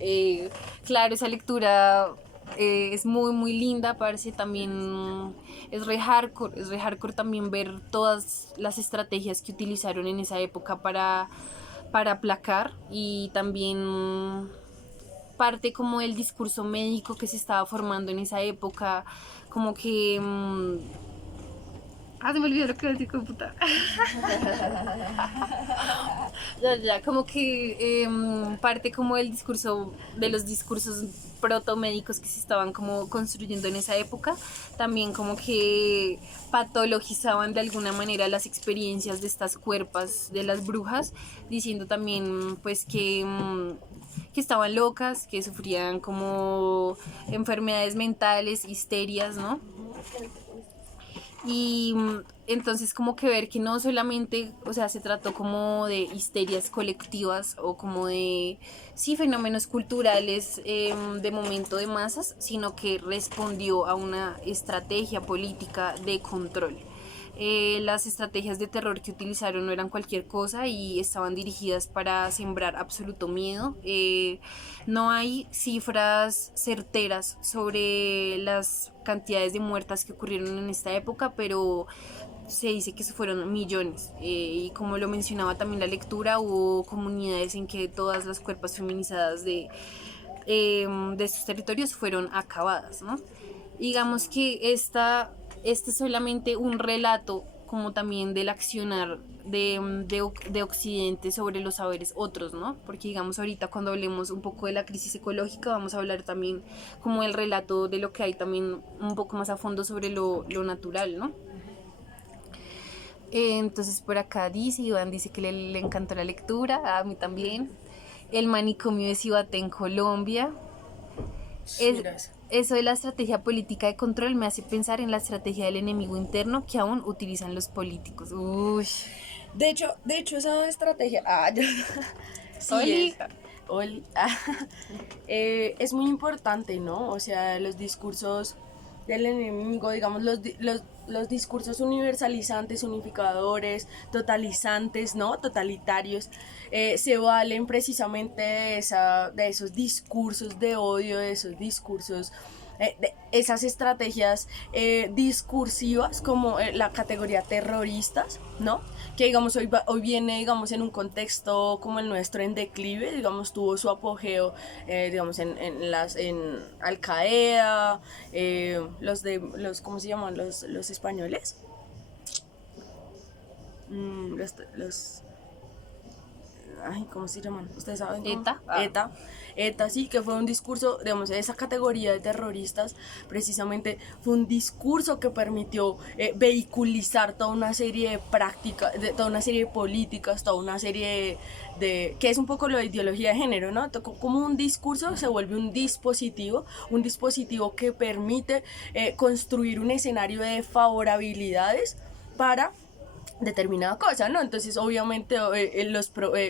claro, esa lectura es muy muy linda, parece también es re hardcore también ver todas las estrategias que utilizaron en esa época para aplacar, y también parte como del discurso médico que se estaba formando en esa época, como que se me olvidó lo que iba a decir, puta. Ya, como que parte como del discurso, de los discursos protomédicos que se estaban como construyendo en esa época, también como que patologizaban de alguna manera las experiencias de estas cuerpas de las brujas, diciendo también pues que estaban locas, que sufrían como enfermedades mentales, histerias, ¿no? Y entonces como que ver que no solamente, o sea, se trató como de histerias colectivas o como de, sí, fenómenos culturales de momento de masas, sino que respondió a una estrategia política de control. Las estrategias de terror que utilizaron no eran cualquier cosa y estaban dirigidas para sembrar absoluto miedo. No hay cifras certeras sobre las cantidades de muertas que ocurrieron en esta época, pero se dice que fueron millones. Y como lo mencionaba también la lectura, hubo comunidades en que todas las cuerpos feminizadas de estos territorios fueron acabadas, ¿no? Digamos que este es solamente un relato como también del accionar de Occidente sobre los saberes otros, ¿no? Porque digamos ahorita cuando hablemos un poco de la crisis ecológica vamos a hablar también como el relato de lo que hay también un poco más a fondo sobre lo natural, ¿no? Entonces por acá dice, Iván dice que le encantó la lectura, a mí también. El manicomio de Cibaté en Colombia. Es, Mira eso. eso de la estrategia política de control me hace pensar en la estrategia del enemigo interno que aún utilizan los políticos. Uy. De hecho esa estrategia, ya. Sí Oli. es. Oli. Es muy importante, ¿no? O sea, los discursos del enemigo, digamos, los discursos universalizantes, unificadores, totalizantes, ¿no? Totalitarios, se valen precisamente de esos discursos de odio, de esos discursos, de esas estrategias discursivas como la categoría terroristas, ¿no? Que digamos hoy viene, digamos, en un contexto como el nuestro en declive, digamos, tuvo su apogeo, digamos, en Al Qaeda, ¿cómo se llaman? Los españoles. Los ay, ¿cómo se llaman? ¿Ustedes saben cómo? ETA. ETA, sí, que fue un discurso, digamos, de esa categoría de terroristas, precisamente fue un discurso que permitió vehiculizar toda una serie de prácticas, toda una serie de políticas, toda una serie que es un poco lo de ideología de género, ¿no? Como un discurso se vuelve un dispositivo que permite construir un escenario de favorabilidades para determinada cosa, ¿no? Entonces, obviamente,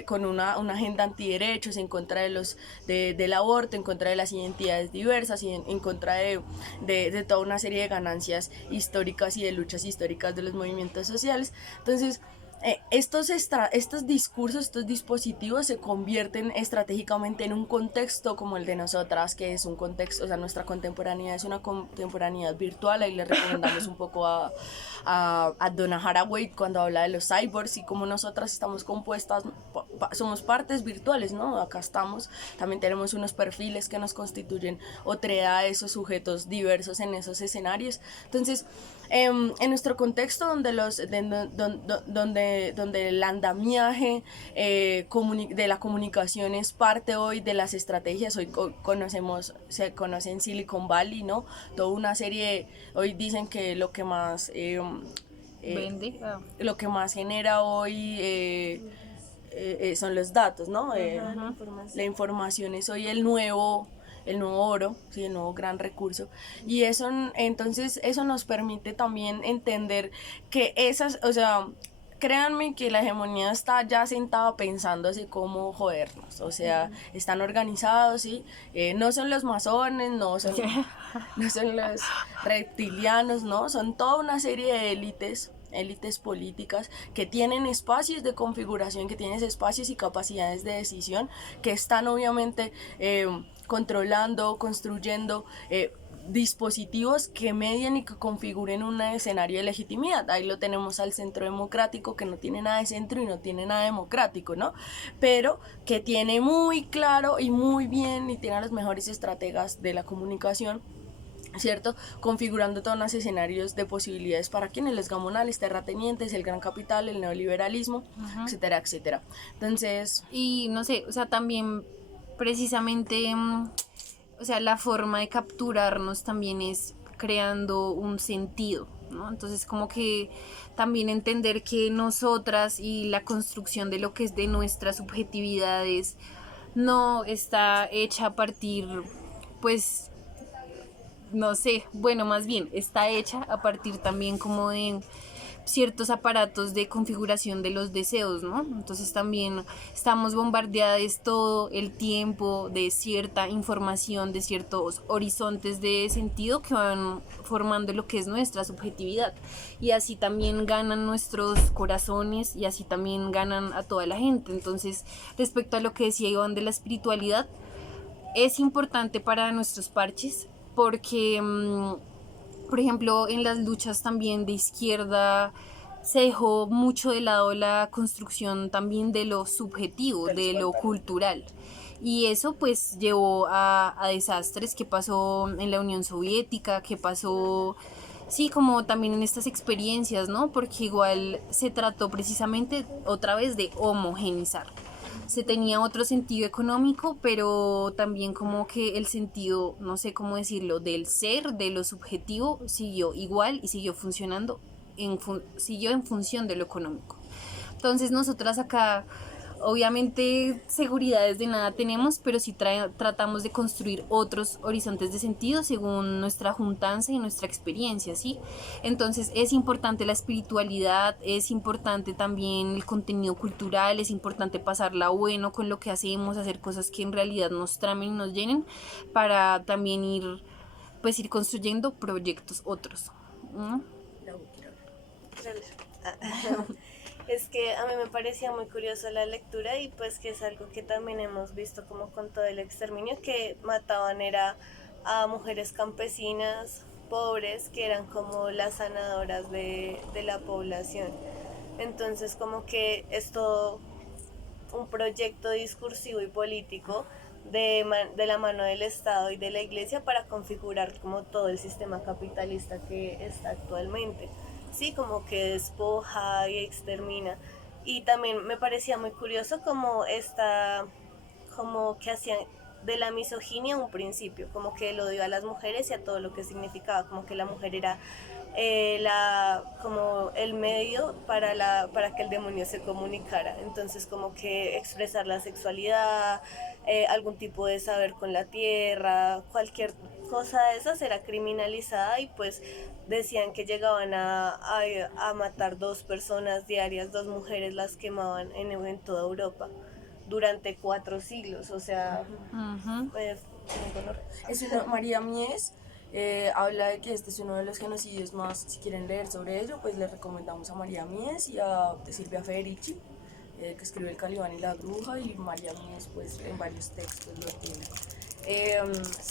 con una agenda antiderechos, en contra del aborto, en contra de las identidades diversas y en contra de toda una serie de ganancias históricas y de luchas históricas de los movimientos sociales. Entonces, estos discursos, estos dispositivos se convierten estratégicamente en un contexto como el de nosotras, que es un contexto, o sea, nuestra contemporaneidad es una contemporaneidad virtual. Ahí le recomendamos un poco a Donna Haraway cuando habla de los cyborgs y cómo nosotras estamos compuestas, somos partes virtuales, ¿no? Acá estamos, también tenemos unos perfiles que nos constituyen otredades o sujetos diversos en esos escenarios. Entonces, en nuestro contexto donde el andamiaje de la comunicación es parte hoy de las estrategias, hoy se conoce en Silicon Valley, ¿no? Toda una serie, hoy dicen que lo que más Vende. lo que más genera hoy son los datos, ¿no? La información es hoy el nuevo el nuevo oro, ¿sí? El nuevo gran recurso. Y eso, entonces, eso nos permite también entender que esas, o sea, créanme que la hegemonía está ya sentada pensando así cómo jodernos, o sea, están organizados, ¿sí? No son los masones, no son los reptilianos, ¿no? Son toda una serie de élites políticas que tienen espacios de configuración, que tienen espacios y capacidades de decisión, que están obviamente controlando, construyendo dispositivos que medien y que configuren un escenario de legitimidad. Ahí lo tenemos al centro democrático, que no tiene nada de centro y no tiene nada democrático, ¿no? Pero que tiene muy claro y muy bien y tiene a los mejores estrategas de la comunicación, ¿cierto? Configurando todos los escenarios de posibilidades para quienes, los gamonales, terratenientes, el gran capital, el neoliberalismo, etcétera, etcétera. Entonces... Y no sé, o sea, también precisamente, o sea, la forma de capturarnos también es creando un sentido, ¿no? Entonces, como que también entender que nosotras y la construcción de lo que es de nuestras subjetividades no está hecha a partir, pues, no sé, bueno, más bien está hecha a partir también como de ciertos aparatos de configuración de los deseos, ¿no? Entonces también estamos bombardeados todo el tiempo de cierta información, de ciertos horizontes de sentido que van formando lo que es nuestra subjetividad. Y así también ganan nuestros corazones y así también ganan a toda la gente. Entonces, respecto a lo que decía Iván de la espiritualidad, es importante para nuestros parches porque, por ejemplo, en las luchas también de izquierda se dejó mucho de lado la construcción también de lo subjetivo, de lo cultural. Y eso pues llevó a desastres que pasó en la Unión Soviética, que pasó, sí, como también en estas experiencias, ¿no? Porque igual se trató precisamente otra vez de homogenizar. Se tenía otro sentido económico, pero también como que el sentido, no sé cómo decirlo, del ser, de lo subjetivo, siguió igual y siguió funcionando, siguió en función de lo económico. Entonces nosotras acá, obviamente seguridades de nada tenemos, pero sí tratamos de construir otros horizontes de sentido según nuestra juntanza y nuestra experiencia, ¿sí? Entonces es importante la espiritualidad, es importante también el contenido cultural, es importante pasarla bueno con lo que hacemos, hacer cosas que en realidad nos tramen y nos llenen para también ir construyendo proyectos otros. ¿Mm? Es que a mí me parecía muy curioso la lectura y pues que es algo que también hemos visto como con todo el exterminio, que mataban era a mujeres campesinas pobres que eran como las sanadoras de la población. Entonces como que es todo un proyecto discursivo y político de la mano del Estado y de la Iglesia para configurar como todo el sistema capitalista que está actualmente. Sí, como que despoja y extermina. Y también me parecía muy curioso como que hacían de la misoginia un principio, como que el odio a las mujeres y a todo lo que significaba, como que la mujer era como el medio para que el demonio se comunicara. Entonces como que expresar la sexualidad, algún tipo de saber con la tierra, cualquier cosa de esas era criminalizada y pues decían que llegaban a matar 2 personas diarias, 2 mujeres las quemaban en toda Europa durante 4 siglos, o sea, pues, María Mies habla de que este es uno de los genocidios más, si quieren leer sobre ello, pues les recomendamos a María Mies y a Silvia Federici, que escribe El Calibán y la Bruja, y María Mies pues en varios textos lo tiene.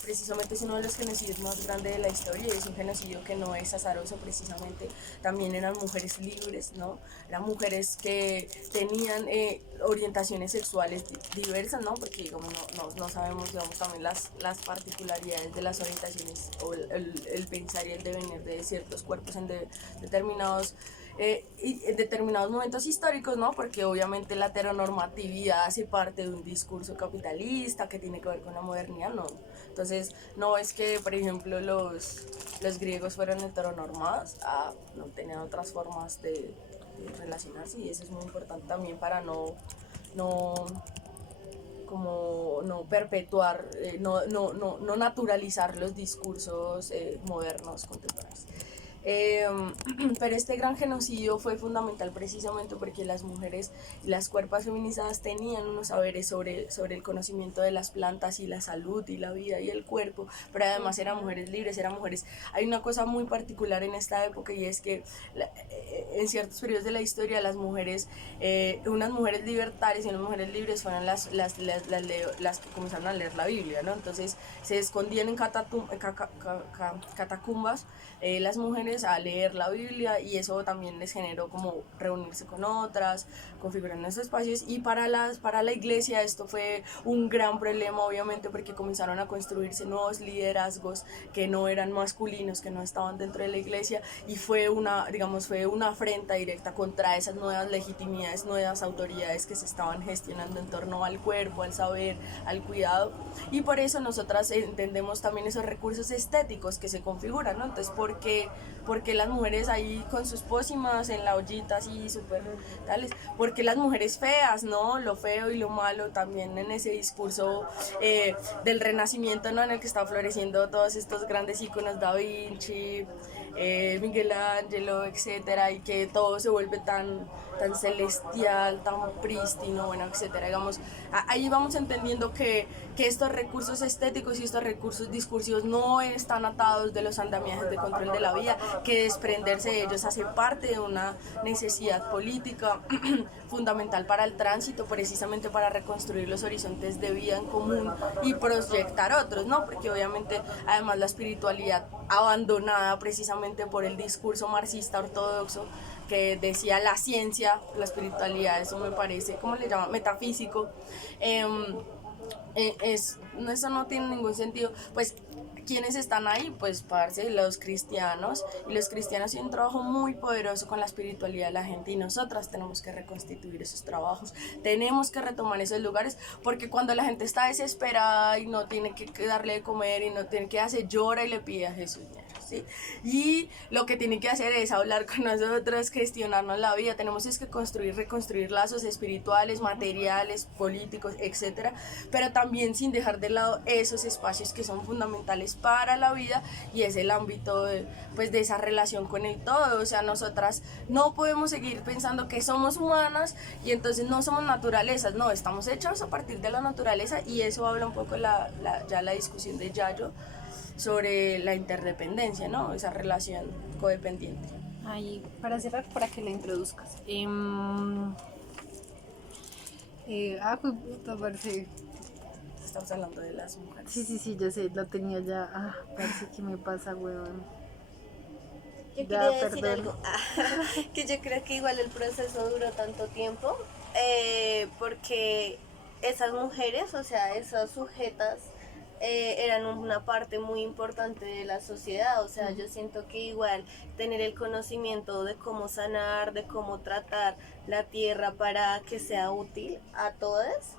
Precisamente es uno de los genocidios más grandes de la historia y es un genocidio que no es azaroso, precisamente también eran mujeres libres, ¿no? Eran mujeres que tenían orientaciones sexuales diversas, ¿no? Porque digamos, no sabemos, digamos, también las particularidades de las orientaciones o el pensar y el devenir de ciertos cuerpos en determinados y en determinados momentos históricos, ¿no? Porque obviamente la heteronormatividad hace parte de un discurso capitalista que tiene que ver con la modernidad, no. Entonces, no es que, por ejemplo, los griegos fueran heteronormados, no tenían otras formas de relacionarse, y eso es muy importante también para no como no perpetuar, no naturalizar los discursos modernos, contemporáneos. Pero este gran genocidio fue fundamental precisamente porque las mujeres y las cuerpas feminizadas tenían unos saberes sobre el conocimiento de las plantas y la salud y la vida y el cuerpo, pero además eran mujeres libres, eran mujeres. Hay una cosa muy particular en esta época y es que en ciertos periodos de la historia las mujeres, unas mujeres libertarias y unas mujeres libres fueron las que comenzaron a leer la Biblia, ¿no? Entonces se escondían en catacumbas las mujeres a leer la Biblia y eso también les generó como reunirse con otras, configurar esos espacios y para la iglesia esto fue un gran problema obviamente porque comenzaron a construirse nuevos liderazgos que no eran masculinos, que no estaban dentro de la iglesia y fue una afrenta directa contra esas nuevas legitimidades, nuevas autoridades que se estaban gestionando en torno al cuerpo, al saber, al cuidado y por eso nosotras entendemos también esos recursos estéticos que se configuran, ¿no? Entonces, porque las mujeres ahí con sus pócimas en la ollita así súper tales, porque las mujeres feas, ¿no? Lo feo y lo malo también en ese discurso del renacimiento, ¿no? En el que está floreciendo todos estos grandes íconos, Da Vinci, Miguel Ángelo, etcétera, y que todo se vuelve tan celestial, tan prístino, bueno, etcétera. Digamos, ahí vamos entendiendo que estos recursos estéticos y estos recursos discursivos no están atados de los andamiajes de control de la vida, que desprenderse de ellos hace parte de una necesidad política fundamental para el tránsito, precisamente para reconstruir los horizontes de vida en común y proyectar otros, ¿no? Porque obviamente además la espiritualidad abandonada precisamente por el discurso marxista ortodoxo que decía la ciencia, la espiritualidad, eso me parece, ¿cómo le llaman? Metafísico, eso no tiene ningún sentido, pues ¿quiénes están ahí? Pues parce, los cristianos, y los cristianos tienen un trabajo muy poderoso con la espiritualidad de la gente y nosotras tenemos que reconstituir esos trabajos, tenemos que retomar esos lugares, porque cuando la gente está desesperada y no tiene que darle de comer y no tiene que hacer, llora y le pide a Jesús, ¿sí? Y lo que tiene que hacer es hablar con nosotros, gestionarnos la vida, tenemos es que reconstruir lazos espirituales, materiales, políticos, etcétera, pero también sin dejar de lado esos espacios que son fundamentales para la vida y es el ámbito de esa relación con el todo. O sea, nosotras no podemos seguir pensando que somos humanas y entonces no somos naturalezas, no, estamos hechos a partir de la naturaleza y eso habla un poco la discusión de Yayo sobre la interdependencia, ¿no? Esa relación codependiente. Ahí, para cerrar, para que la introduzcas. Pues puta, parce. Estamos hablando de las mujeres. Sí, yo sé, lo tenía ya. Parece que me pasa, weón. Yo quería decir algo, que yo creo que igual el proceso duró tanto tiempo, porque esas mujeres, o sea, esas sujetas, eran una parte muy importante de la sociedad, o sea, yo siento que igual tener el conocimiento de cómo sanar, de cómo tratar la tierra para que sea útil a todas,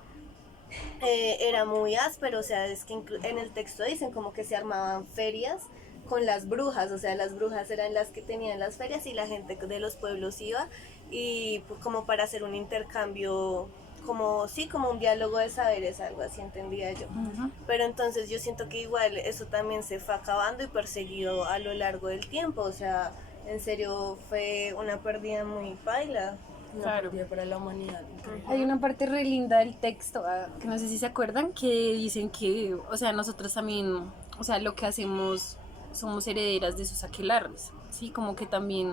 era muy áspero, o sea, es que en el texto dicen como que se armaban ferias con las brujas, o sea, las brujas eran las que tenían las ferias y la gente de los pueblos iba y pues, como para hacer un intercambio, como un diálogo de saberes, algo así entendía yo. Uh-huh. Pero entonces yo siento que igual eso también se fue acabando y perseguido a lo largo del tiempo, o sea, en serio fue una pérdida muy paila. Claro, para la humanidad. Hay una parte re linda del texto, que no sé si se acuerdan, que dicen que, o sea, nosotros también, o sea, lo que hacemos, somos herederas de esos aquelarres, ¿sí? Como que también,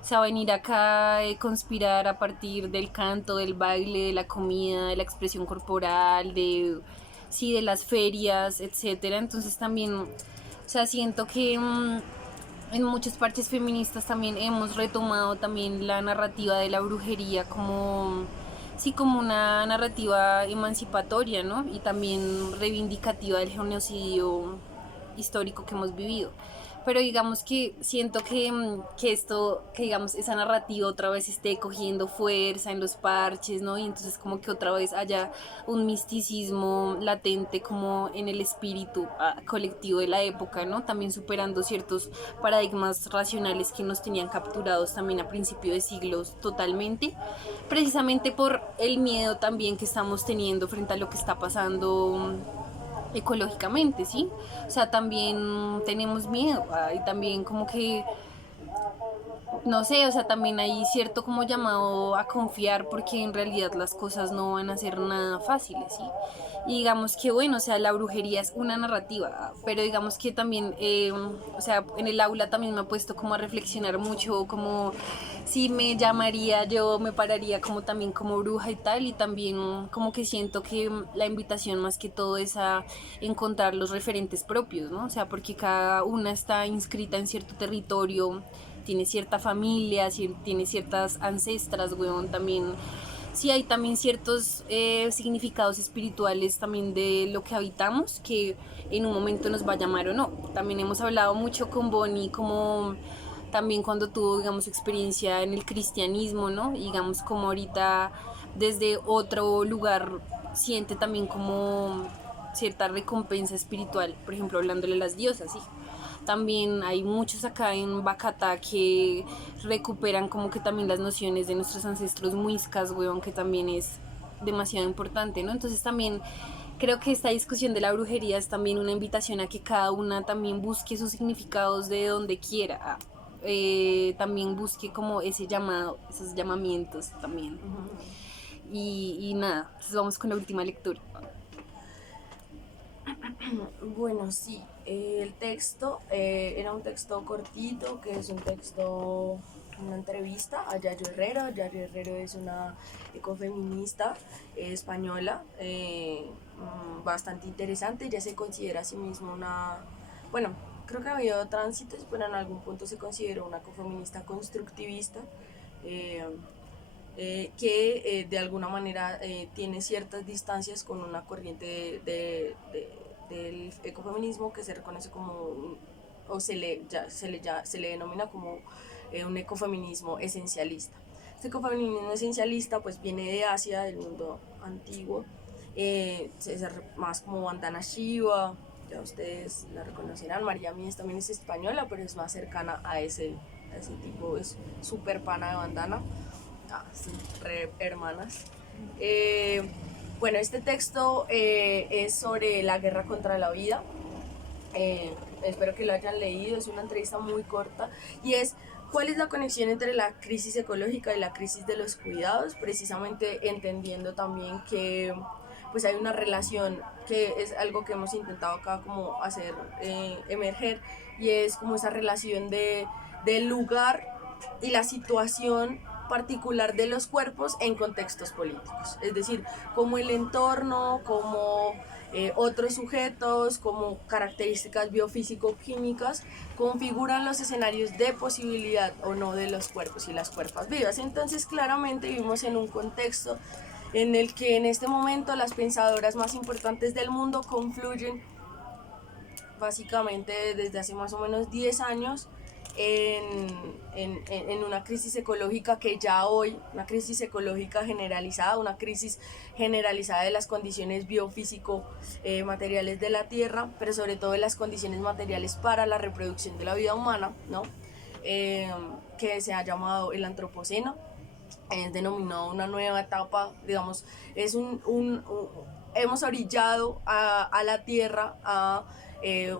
o sea, venir acá, conspirar a partir del canto, del baile, de la comida, de la expresión corporal, de las ferias, etcétera. Entonces también, o sea, siento que en muchas partes feministas también hemos retomado también la narrativa de la brujería como una narrativa emancipatoria, ¿no? Y también reivindicativa del genocidio histórico que hemos vivido. pero digamos que siento que esto, que digamos esa narrativa otra vez esté cogiendo fuerza en los parches, ¿no? Y entonces como que otra vez haya un misticismo latente como en el espíritu colectivo de la época, ¿no? También superando ciertos paradigmas racionales que nos tenían capturados también a principios de siglos totalmente, precisamente por el miedo también que estamos teniendo frente a lo que está pasando ecológicamente, ¿sí? O sea, también tenemos miedo y también como que no sé, o sea, también hay cierto como llamado a confiar porque en realidad las cosas no van a ser nada fáciles, ¿sí? Y digamos que bueno, o sea, la brujería es una narrativa, pero digamos que también, o sea, en el aula también me ha puesto como a reflexionar mucho, como si me llamaría yo, me pararía como también como bruja y tal, y también como que siento que la invitación más que todo es a encontrar los referentes propios, ¿no? O sea, porque cada una está inscrita en cierto territorio, tiene cierta familia, tiene ciertas ancestras, weón, también. Sí, hay también ciertos significados espirituales también de lo que habitamos, que en un momento nos va a llamar o no. También hemos hablado mucho con Bonnie, como también cuando tuvo, digamos, experiencia en el cristianismo, ¿no? Y digamos, como ahorita desde otro lugar siente también como cierta recompensa espiritual, por ejemplo, hablándole a las diosas, ¿sí? También hay muchos acá en Bacatá que recuperan como que también las nociones de nuestros ancestros muiscas, weón, que también es demasiado importante, ¿no? Entonces también creo que esta discusión de la brujería es también una invitación a que cada una también busque sus significados de donde quiera. También busque como ese llamado, esos llamamientos también. Y nada, entonces vamos con la última lectura. Bueno, sí, el texto era un texto cortito, que es un texto, una entrevista a Yayo Herrero. Yayo Herrero es una ecofeminista española, bastante interesante. Ella se considera a sí misma una, bueno, creo que ha habido tránsitos, pero en algún punto se consideró una ecofeminista constructivista. eh, que de alguna manera tiene ciertas distancias con una corriente del ecofeminismo que se reconoce como, o se le denomina como un ecofeminismo esencialista. Este ecofeminismo esencialista pues viene de Asia, del mundo antiguo, es más como Vandana Shiva, ya ustedes la reconocerán. María Mies también es española, pero es más cercana a ese tipo, es súper pana de Vandana. Sí, re hermanas. Bueno, este texto es sobre la guerra contra la vida. Espero que lo hayan leído, es una entrevista muy corta y es cuál es la conexión entre la crisis ecológica y la crisis de los cuidados, precisamente entendiendo también que pues hay una relación que es algo que hemos intentado acá como hacer emerger, y es como esa relación del lugar y la situación particular de los cuerpos en contextos políticos, es decir, como el entorno, como otros sujetos, como características biofísico-químicas configuran los escenarios de posibilidad o no de los cuerpos y las cuerpas vivas. Entonces claramente vivimos en un contexto en el que en este momento las pensadoras más importantes del mundo confluyen básicamente desde hace más o menos 10 años en una crisis ecológica que ya hoy, una crisis ecológica generalizada, una crisis generalizada de las condiciones biofísico materiales de la Tierra, pero sobre todo de las condiciones materiales para la reproducción de la vida humana, ¿no? Que se ha llamado el antropoceno, es denominado una nueva etapa, digamos, es hemos orillado a la Tierra a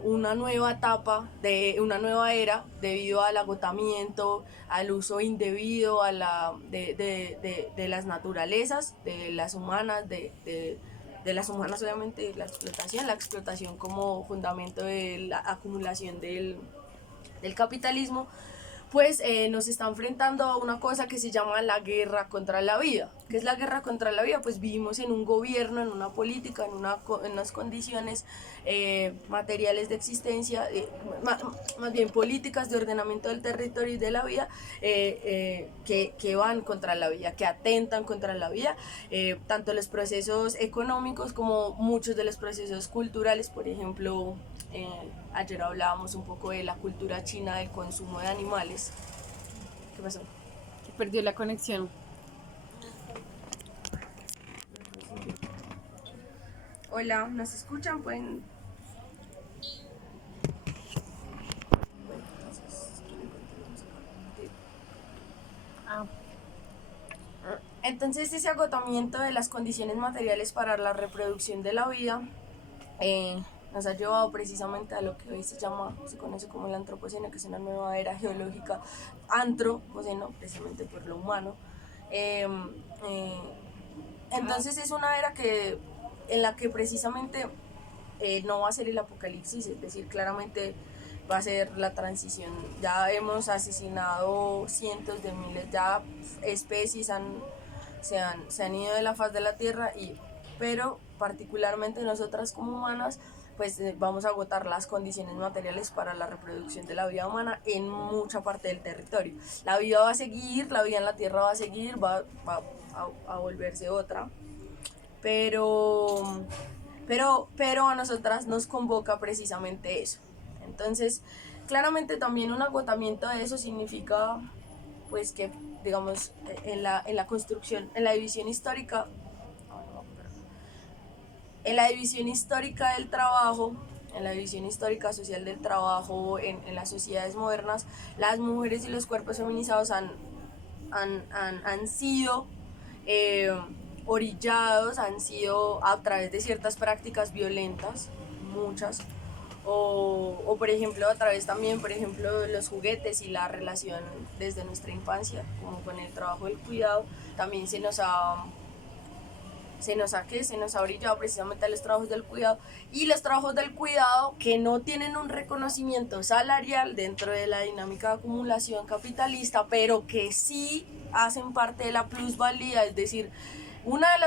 una nueva etapa, de una nueva era, debido al agotamiento, al uso indebido de las naturalezas, de las humanas, de las humanas obviamente, la explotación como fundamento de la acumulación del capitalismo. Pues nos está enfrentando a una cosa que se llama la guerra contra la vida. ¿Qué es la guerra contra la vida? Pues vivimos en un gobierno, en una política, en unas condiciones materiales de existencia, más bien políticas de ordenamiento del territorio y de la vida, que van contra la vida, que atentan contra la vida, tanto los procesos económicos como muchos de los procesos culturales, por ejemplo, Ayer hablábamos un poco de la cultura china del consumo de animales. ¿Qué pasó? Perdió la conexión. Hola, ¿nos escuchan? Pueden... Ah, Entonces ese agotamiento de las condiciones materiales para la reproducción de la vida nos ha llevado precisamente a lo que hoy se conoce como el antropoceno, que es una nueva era geológica, antropoceno, precisamente por lo humano. Eh, eh, entonces es una era en la que precisamente no va a ser el apocalipsis, es decir, claramente va a ser la transición. Ya hemos asesinado cientos de miles, ya especies se han ido de la faz de la tierra, pero particularmente nosotras como humanas pues vamos a agotar las condiciones materiales para la reproducción de la vida humana en mucha parte del territorio. La vida va a seguir, la vida en la tierra va a seguir, va a volverse otra, pero, pero a nosotras nos convoca precisamente eso. Entonces, claramente también un agotamiento de eso significa pues que, digamos, en la construcción, en la división histórica del trabajo, en la división histórica social del trabajo, en las sociedades modernas, las mujeres y los cuerpos feminizados han sido eh, orillados, han sido a través de ciertas prácticas violentas, muchas, o por ejemplo a través también, por ejemplo, de los juguetes y la relación desde nuestra infancia, como con el trabajo del cuidado, también se nos ha brillado precisamente a los trabajos del cuidado, y los trabajos del cuidado que no tienen un reconocimiento salarial dentro de la dinámica de acumulación capitalista, pero que sí hacen parte de la plusvalía, es decir, uno de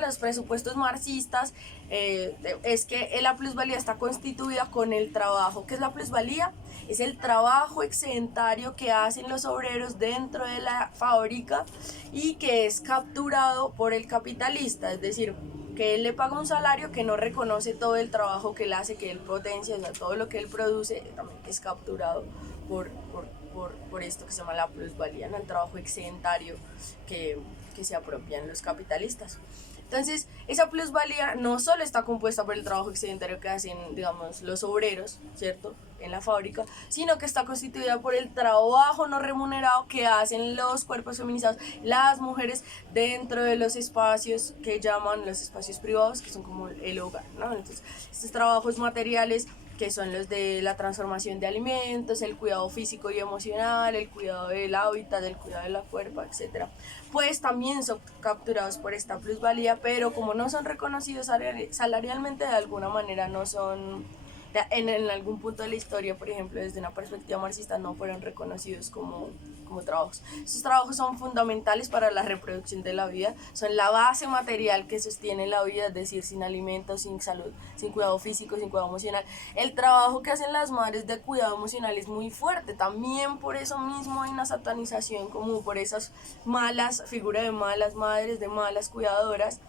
los presupuestos marxistas es que la plusvalía está constituida con el trabajo. ¿Qué es la plusvalía? Es el trabajo excedentario que hacen los obreros dentro de la fábrica y que es capturado por el capitalista, es decir, que él le paga un salario que no reconoce todo el trabajo que él hace, que él potencia, o sea, todo lo que él produce también es capturado por esto que se llama la plusvalía, ¿no? El trabajo excedentario que se apropian los capitalistas. Entonces, esa plusvalía no solo está compuesta por el trabajo excedentario que hacen, digamos, los obreros, ¿cierto?, en la fábrica, sino que está constituida por el trabajo no remunerado que hacen los cuerpos feminizados, las mujeres, dentro de los espacios que llaman los espacios privados, que son como el hogar, ¿no? Entonces, estos trabajos materiales que son los de la transformación de alimentos, el cuidado físico y emocional, el cuidado del hábitat, el cuidado de la cuerpo, etc., pues también son capturados por esta plusvalía, pero como no son reconocidos salarialmente, de alguna manera no son, en algún punto de la historia, por ejemplo, desde una perspectiva marxista, no fueron reconocidos como trabajos. Estos trabajos son fundamentales para la reproducción de la vida, son la base material que sostiene la vida, es decir, sin alimentos, sin salud, sin cuidado físico, sin cuidado emocional. El trabajo que hacen las madres de cuidado emocional es muy fuerte, también por eso mismo hay una satanización, como por esas malas figuras de malas madres, de malas cuidadoras,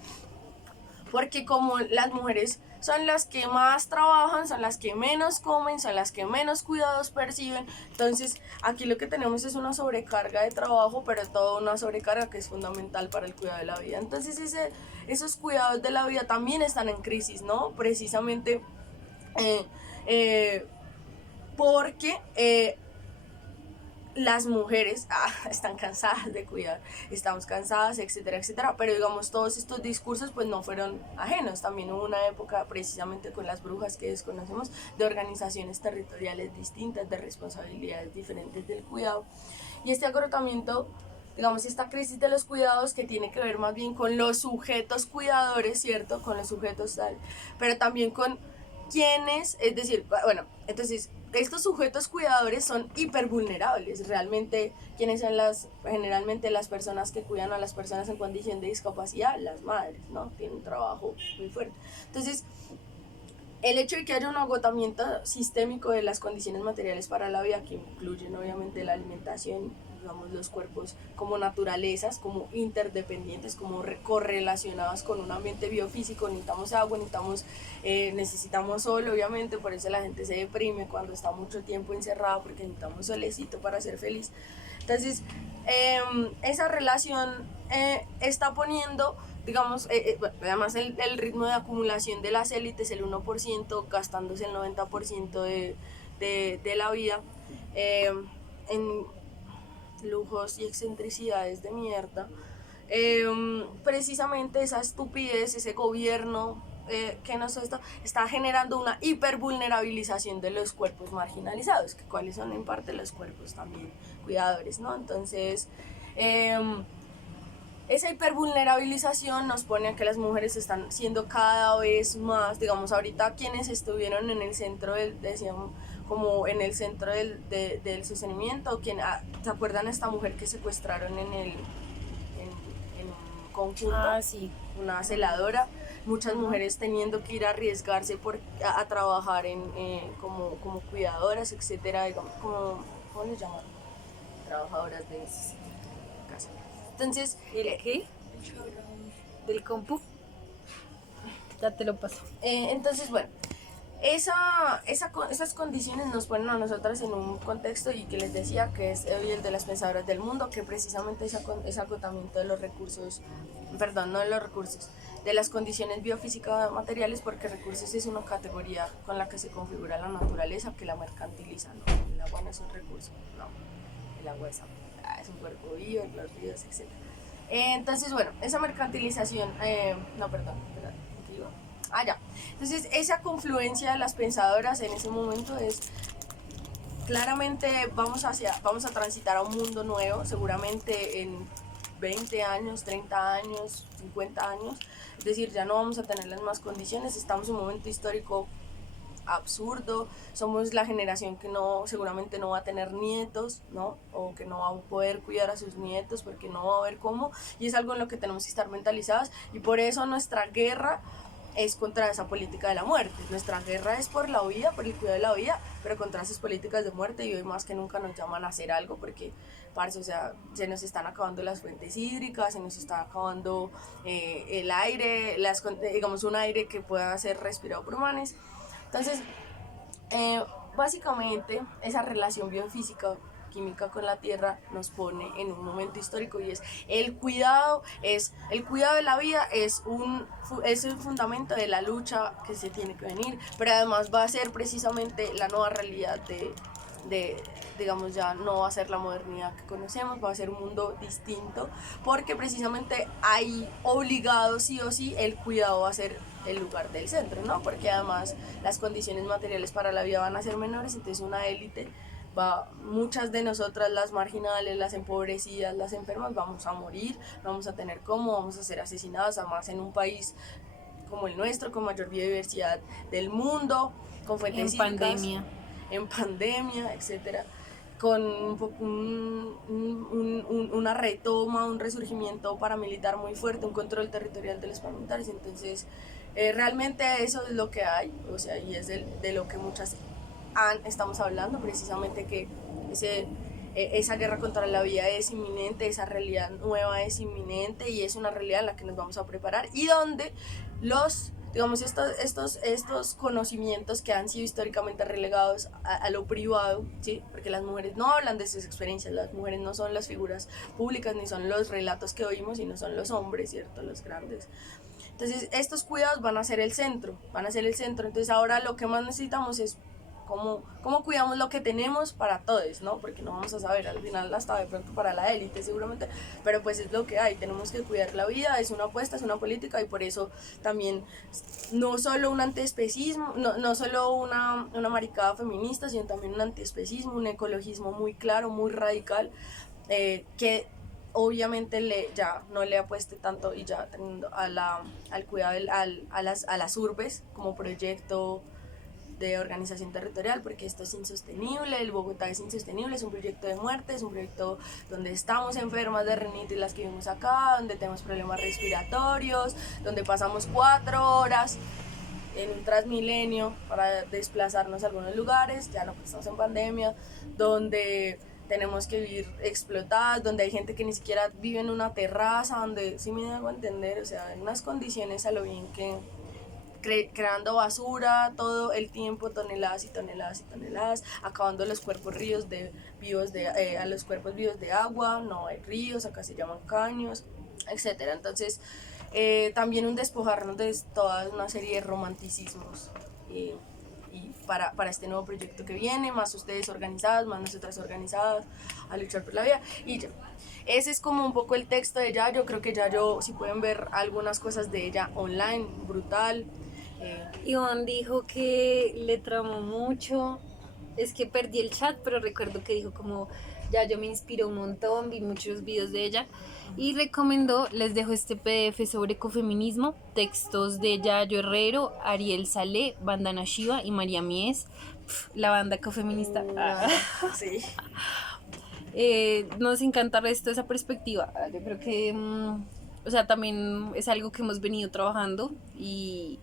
porque como las mujeres son las que más trabajan, son las que menos comen, son las que menos cuidados perciben, entonces aquí lo que tenemos es una sobrecarga de trabajo, pero toda una sobrecarga que es fundamental para el cuidado de la vida. Entonces esos cuidados de la vida también están en crisis, ¿no? Precisamente porque las mujeres están cansadas de cuidar, estamos cansadas, etcétera, etcétera, pero digamos todos estos discursos pues no fueron ajenos, también hubo una época precisamente con las brujas que desconocemos, de organizaciones territoriales distintas, de responsabilidades diferentes del cuidado, y este agotamiento, digamos, esta crisis de los cuidados que tiene que ver más bien con los sujetos cuidadores, ¿cierto?, con los sujetos tal, pero también con quienes, es decir, bueno, entonces estos sujetos cuidadores son hipervulnerables, realmente quienes son generalmente las personas que cuidan a las personas en condición de discapacidad, las madres, ¿no? Tienen un trabajo muy fuerte. Entonces, el hecho de que haya un agotamiento sistémico de las condiciones materiales para la vida, que incluyen obviamente la alimentación digamos, los cuerpos como naturalezas, como interdependientes, como correlacionados con un ambiente biofísico. Necesitamos agua, necesitamos sol, obviamente, por eso la gente se deprime cuando está mucho tiempo encerrado, porque necesitamos solecito para ser feliz. Entonces, esa relación está poniendo, digamos, bueno, además el ritmo de acumulación de las élites, el 1%, gastándose el 90% de la vida en lujos y excentricidades de mierda. Precisamente esa estupidez, ese gobierno que nos está generando una hipervulnerabilización de los cuerpos marginalizados, que cuáles son en parte los cuerpos también cuidadores, ¿no? Entonces, esa hipervulnerabilización nos pone a que las mujeres están siendo cada vez más, digamos, ahorita quienes estuvieron en el centro decíamos, como en el centro del sostenimiento, ¿se acuerdan de esta mujer que secuestraron en un conjunto? Ah, sí. Una celadora, muchas mujeres teniendo que ir a arriesgarse a trabajar como cuidadoras, etcétera, digamos, ¿cómo les llaman? Trabajadoras de casa. Entonces, ¿El qué? ¿Del compu? Ya te lo paso. Entonces, bueno, esas condiciones nos ponen a nosotras en un contexto, y que les decía que es el de las pensadoras del mundo, que precisamente ese agotamiento de los recursos, perdón, no de los recursos, de las condiciones biofísicas materiales, porque recursos es una categoría con la que se configura la naturaleza, que la mercantiliza, ¿no? El agua no es un recurso, no, el agua es un cuerpo vivo, los ríos, etc. Entonces, bueno, esa mercantilización, ¿qué iba? Ya. Entonces, esa confluencia de las pensadoras en ese momento es claramente vamos a transitar a un mundo nuevo, seguramente en 20 años, 30 años, 50 años, es decir, ya no vamos a tener las mismas condiciones, estamos en un momento histórico absurdo, somos la generación que seguramente no va a tener nietos, ¿no? O que no va a poder cuidar a sus nietos porque no va a haber cómo, y es algo en lo que tenemos que estar mentalizadas, y por eso nuestra guerra es contra esa política de la muerte. Nuestra guerra es por la vida, por el cuidado de la vida, pero contra esas políticas de muerte, y hoy más que nunca nos llaman a hacer algo, porque parce, o sea, se nos están acabando las fuentes hídricas, se nos está acabando el aire, digamos un aire que pueda ser respirado por humanos. Entonces, básicamente esa relación biofísica química con la tierra nos pone en un momento histórico, y es el cuidado de la vida, es el fundamento de la lucha que se tiene que venir, pero además va a ser precisamente la nueva realidad digamos, ya no va a ser la modernidad que conocemos, va a ser un mundo distinto, porque precisamente hay obligado sí o sí el cuidado va a ser el lugar del centro, ¿no? Porque además las condiciones materiales para la vida van a ser menores, entonces una élite muchas de nosotras, las marginales, las empobrecidas, las enfermas, vamos a morir, no vamos a tener cómo, vamos a ser asesinadas, además en un país como el nuestro, con mayor biodiversidad del mundo, con fuentes hídricas, en pandemia, etcétera, con una retoma, un resurgimiento paramilitar muy fuerte, un control territorial de los paramilitares. Entonces, realmente eso es lo que hay, o sea, y es de lo que muchas estamos hablando, precisamente que esa guerra contra la vida es inminente, esa realidad nueva es inminente, y es una realidad en la que nos vamos a preparar, y donde digamos, estos conocimientos que han sido históricamente relegados a lo privado, ¿sí? Porque las mujeres no hablan de sus experiencias, las mujeres no son las figuras públicas, ni son los relatos que oímos, sino son los hombres, ¿cierto? Los grandes. Entonces, estos cuidados van a ser el centro. Entonces, ahora lo que más necesitamos es cómo cuidamos lo que tenemos para todos, ¿no? Porque no vamos a saber, al final hasta de pronto para la élite seguramente, pero pues es lo que hay, tenemos que cuidar la vida, es una apuesta, es una política, y por eso también no solo un antiespecismo, no solo una maricada feminista, sino también un antiespecismo, un ecologismo muy claro, muy radical, que obviamente ya no le apueste tanto, y ya teniendo al cuidado a las urbes como proyecto de organización territorial, porque esto es insostenible, el Bogotá es insostenible, es un proyecto de muerte, es un proyecto donde estamos enfermas de rinitis las que vivimos acá, donde tenemos problemas respiratorios, donde pasamos 4 horas en un Transmilenio para desplazarnos a algunos lugares, ya no, pues estamos en pandemia, donde tenemos que vivir explotadas, donde hay gente que ni siquiera vive en una terraza, donde, sí me hago entender, o sea, en unas condiciones a lo bien que creando basura todo el tiempo, toneladas y toneladas y toneladas, acabando los cuerpos vivos a los cuerpos vivos de agua, no hay ríos, acá se llaman caños, etcétera. Entonces, también un despojarnos de toda una serie de romanticismos. Y para este nuevo proyecto que viene, más ustedes organizadas, más nosotras organizadas, a luchar por la vida. Y ya, ese es como un poco el texto de Yayo. Creo que Yayo, si pueden ver algunas cosas de ella online, brutal. Iván dijo que le tramó mucho. Es que perdí el chat, pero recuerdo que dijo como Yayo me inspiró un montón, vi muchos videos de ella y recomendó, les dejo este PDF sobre ecofeminismo, textos de Yayo Herrero, Ariel Salé, Vandana Shiva y María Mies, la banda ecofeminista. Sí. Nos encanta esto, esa perspectiva. Yo creo que, o sea, también es algo que hemos venido trabajando y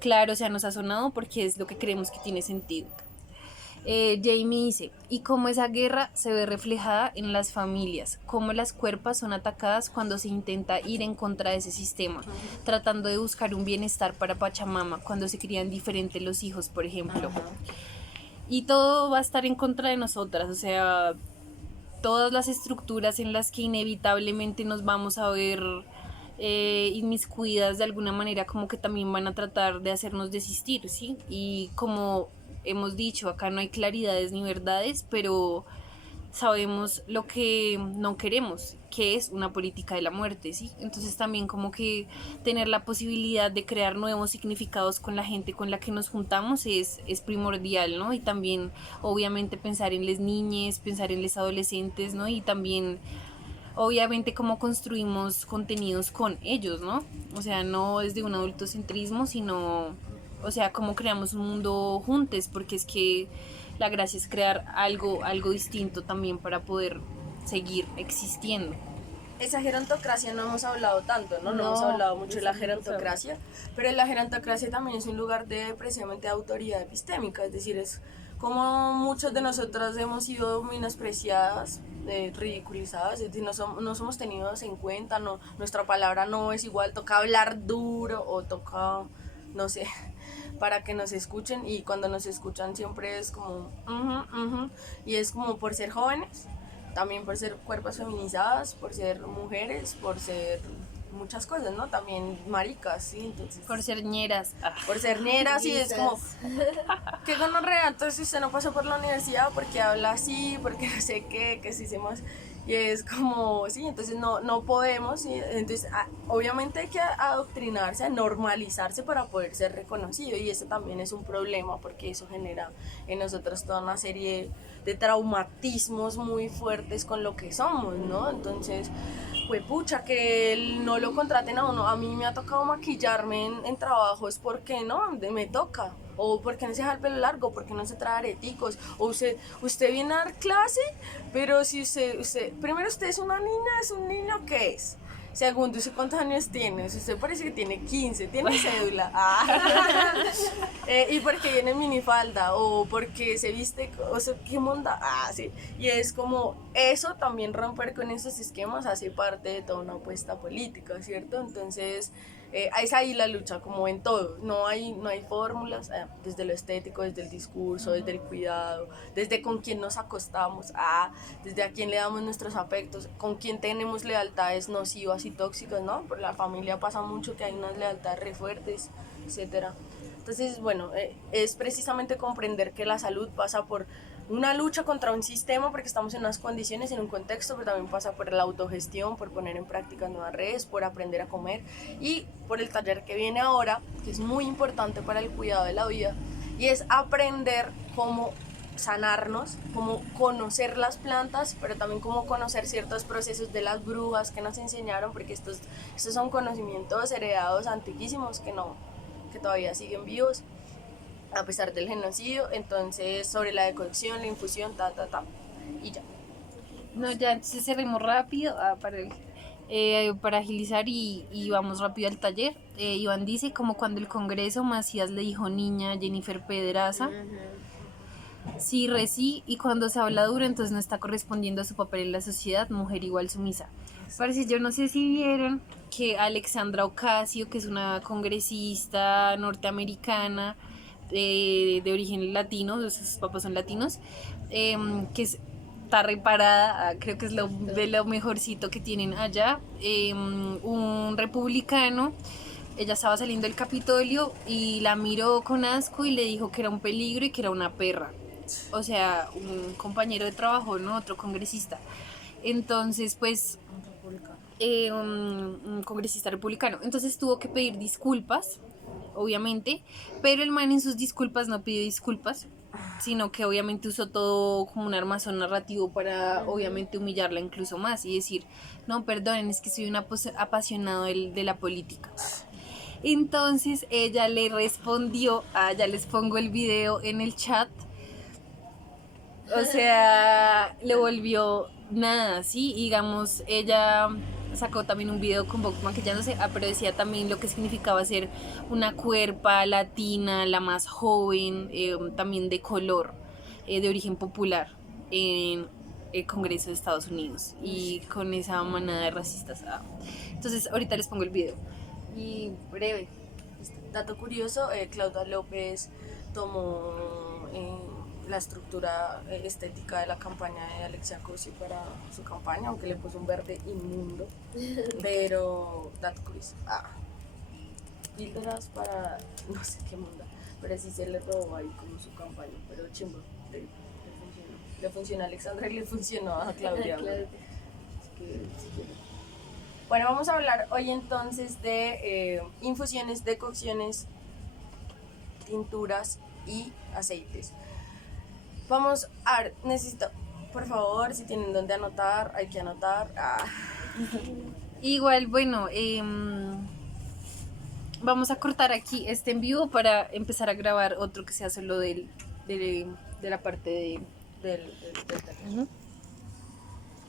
claro, o sea, nos ha sonado porque es lo que creemos que tiene sentido. Jamie dice, y cómo esa guerra se ve reflejada en las familias, cómo las cuerpas son atacadas cuando se intenta ir en contra de ese sistema, tratando de buscar un bienestar para Pachamama, cuando se crían diferentes los hijos, por ejemplo. Y todo va a estar en contra de nosotras, o sea, todas las estructuras en las que inevitablemente nos vamos a ver inmiscuidas de alguna manera, como que también van a tratar de hacernos desistir, ¿sí? Y como hemos dicho, acá no hay claridades ni verdades, pero sabemos lo que no queremos, que es una política de la muerte, ¿sí? Entonces también como que tener la posibilidad de crear nuevos significados con la gente con la que nos juntamos es primordial, ¿no? Y también obviamente pensar en las niñas, pensar en los adolescentes, ¿no? Y también obviamente cómo construimos contenidos con ellos, ¿no? O sea, no desde un adultocentrismo, sino, o sea, cómo creamos un mundo juntos, porque es que la gracia es crear algo distinto también para poder seguir existiendo. Esa gerontocracia no hemos hablado tanto, ¿no? No hemos hablado mucho de la gerontocracia, pero la gerontocracia también es un lugar de precisamente autoridad epistémica, es decir, es como muchas de nosotras hemos sido menospreciadas, ridiculizadas, es decir, no somos tenidos en cuenta, no, nuestra palabra no es igual, toca hablar duro o toca, no sé, para que nos escuchen, y cuando nos escuchan siempre es como, y es como por ser jóvenes, también por ser cuerpos feminizadas, por ser mujeres, por ser muchas cosas, ¿no? También maricas, ¿sí? Entonces, por ser ñeras. por ser ñeras, y es como, qué gonorrea, entonces usted no pasó por la universidad porque habla así, porque no sé qué, que si hicimos, y es como, sí, entonces no podemos, ¿sí? Entonces obviamente hay que adoctrinarse, normalizarse para poder ser reconocido, y eso también es un problema porque eso genera en nosotros toda una serie de traumatismos muy fuertes con lo que somos, ¿no? Entonces, pues pucha, que no lo contraten a uno. A mí me ha tocado maquillarme en trabajos porque no, me toca. O porque no se deja el pelo largo, porque no se trae areticos. O usted viene a dar clase, pero si usted, primero usted es una niña, es un niño, ¿qué es? Segundo, ¿usted cuántos años tiene? Usted parece que tiene 15, tiene cédula. Y porque viene en minifalda, o porque se viste, o sea, ¿qué monda? Sí. Y es como, eso también, romper con esos esquemas hace parte de toda una apuesta política, ¿cierto? Entonces, es ahí la lucha, como en todo. No hay fórmulas, desde lo estético, desde el discurso, desde el cuidado, desde con quién nos acostamos, desde a quién le damos nuestros afectos, con quién tenemos lealtades nocivas y tóxicas, ¿no? Por la familia pasa mucho que hay unas lealtades re fuertes, etcétera. Entonces, bueno, es precisamente comprender que la salud pasa por una lucha contra un sistema, porque estamos en unas condiciones, en un contexto, pero también pasa por la autogestión, por poner en práctica nuevas redes, por aprender a comer, y por el taller que viene ahora, que es muy importante para el cuidado de la vida, y es aprender cómo sanarnos, cómo conocer las plantas, pero también cómo conocer ciertos procesos de las brujas que nos enseñaron, porque estos son conocimientos heredados antiquísimos que todavía siguen vivos a pesar del genocidio. Entonces, sobre la decocción, la infusión, y ya. No, ya, entonces cerremos rápido para agilizar y vamos rápido al taller. Iván dice, como cuando el Congreso Macías le dijo niña a Jennifer Pedraza. Sí, sí, y cuando se habla duro, entonces no está correspondiendo a su papel en la sociedad, mujer igual sumisa. Parece, yo no sé si vieron que Alexandra Ocasio, que es una congresista norteamericana de origen latino, sus papás son latinos, está reparada, creo que es de lo mejorcito que tienen allá, un republicano. Ella estaba saliendo del Capitolio y la miró con asco y le dijo que era un peligro y que era una perra. O sea, un compañero de trabajo, ¿no? Otro congresista. Entonces, pues, Un republicano. un congresista republicano. Entonces tuvo que pedir disculpas, obviamente, pero el man en sus disculpas no pidió disculpas, sino que obviamente usó todo como un armazón narrativo para obviamente humillarla incluso más y decir, no, perdonen, es que soy un apasionado de la política. Entonces ella le respondió, ya les pongo el video en el chat, o sea, le volvió nada, ¿sí? Digamos, ella sacó también un video con Vogue maquillándose, pero decía también lo que significaba ser una cuerpa latina, la más joven, también de color, de origen popular, en el Congreso de Estados Unidos, y con esa manada de racistas. Entonces, ahorita les pongo el video. Y breve. Dato curioso, Claudia López tomó la estructura estética de la campaña de Alexia Corsi para su campaña, aunque le puso un verde inmundo. Pero, dato curioso. Píldoras para no sé qué mundo. Pero sí se le robó ahí como su campaña. Pero chimbo, le funcionó. Le funcionó a Alexandra y le funcionó a Claudia. Así que, sí. Bueno, vamos a hablar hoy entonces de infusiones, decocciones, tinturas y aceites. Vamos a ver, necesito, por favor, si tienen donde anotar, hay que anotar. Igual, bueno, vamos a cortar aquí este en vivo para empezar a grabar otro que sea solo de la parte Del tema.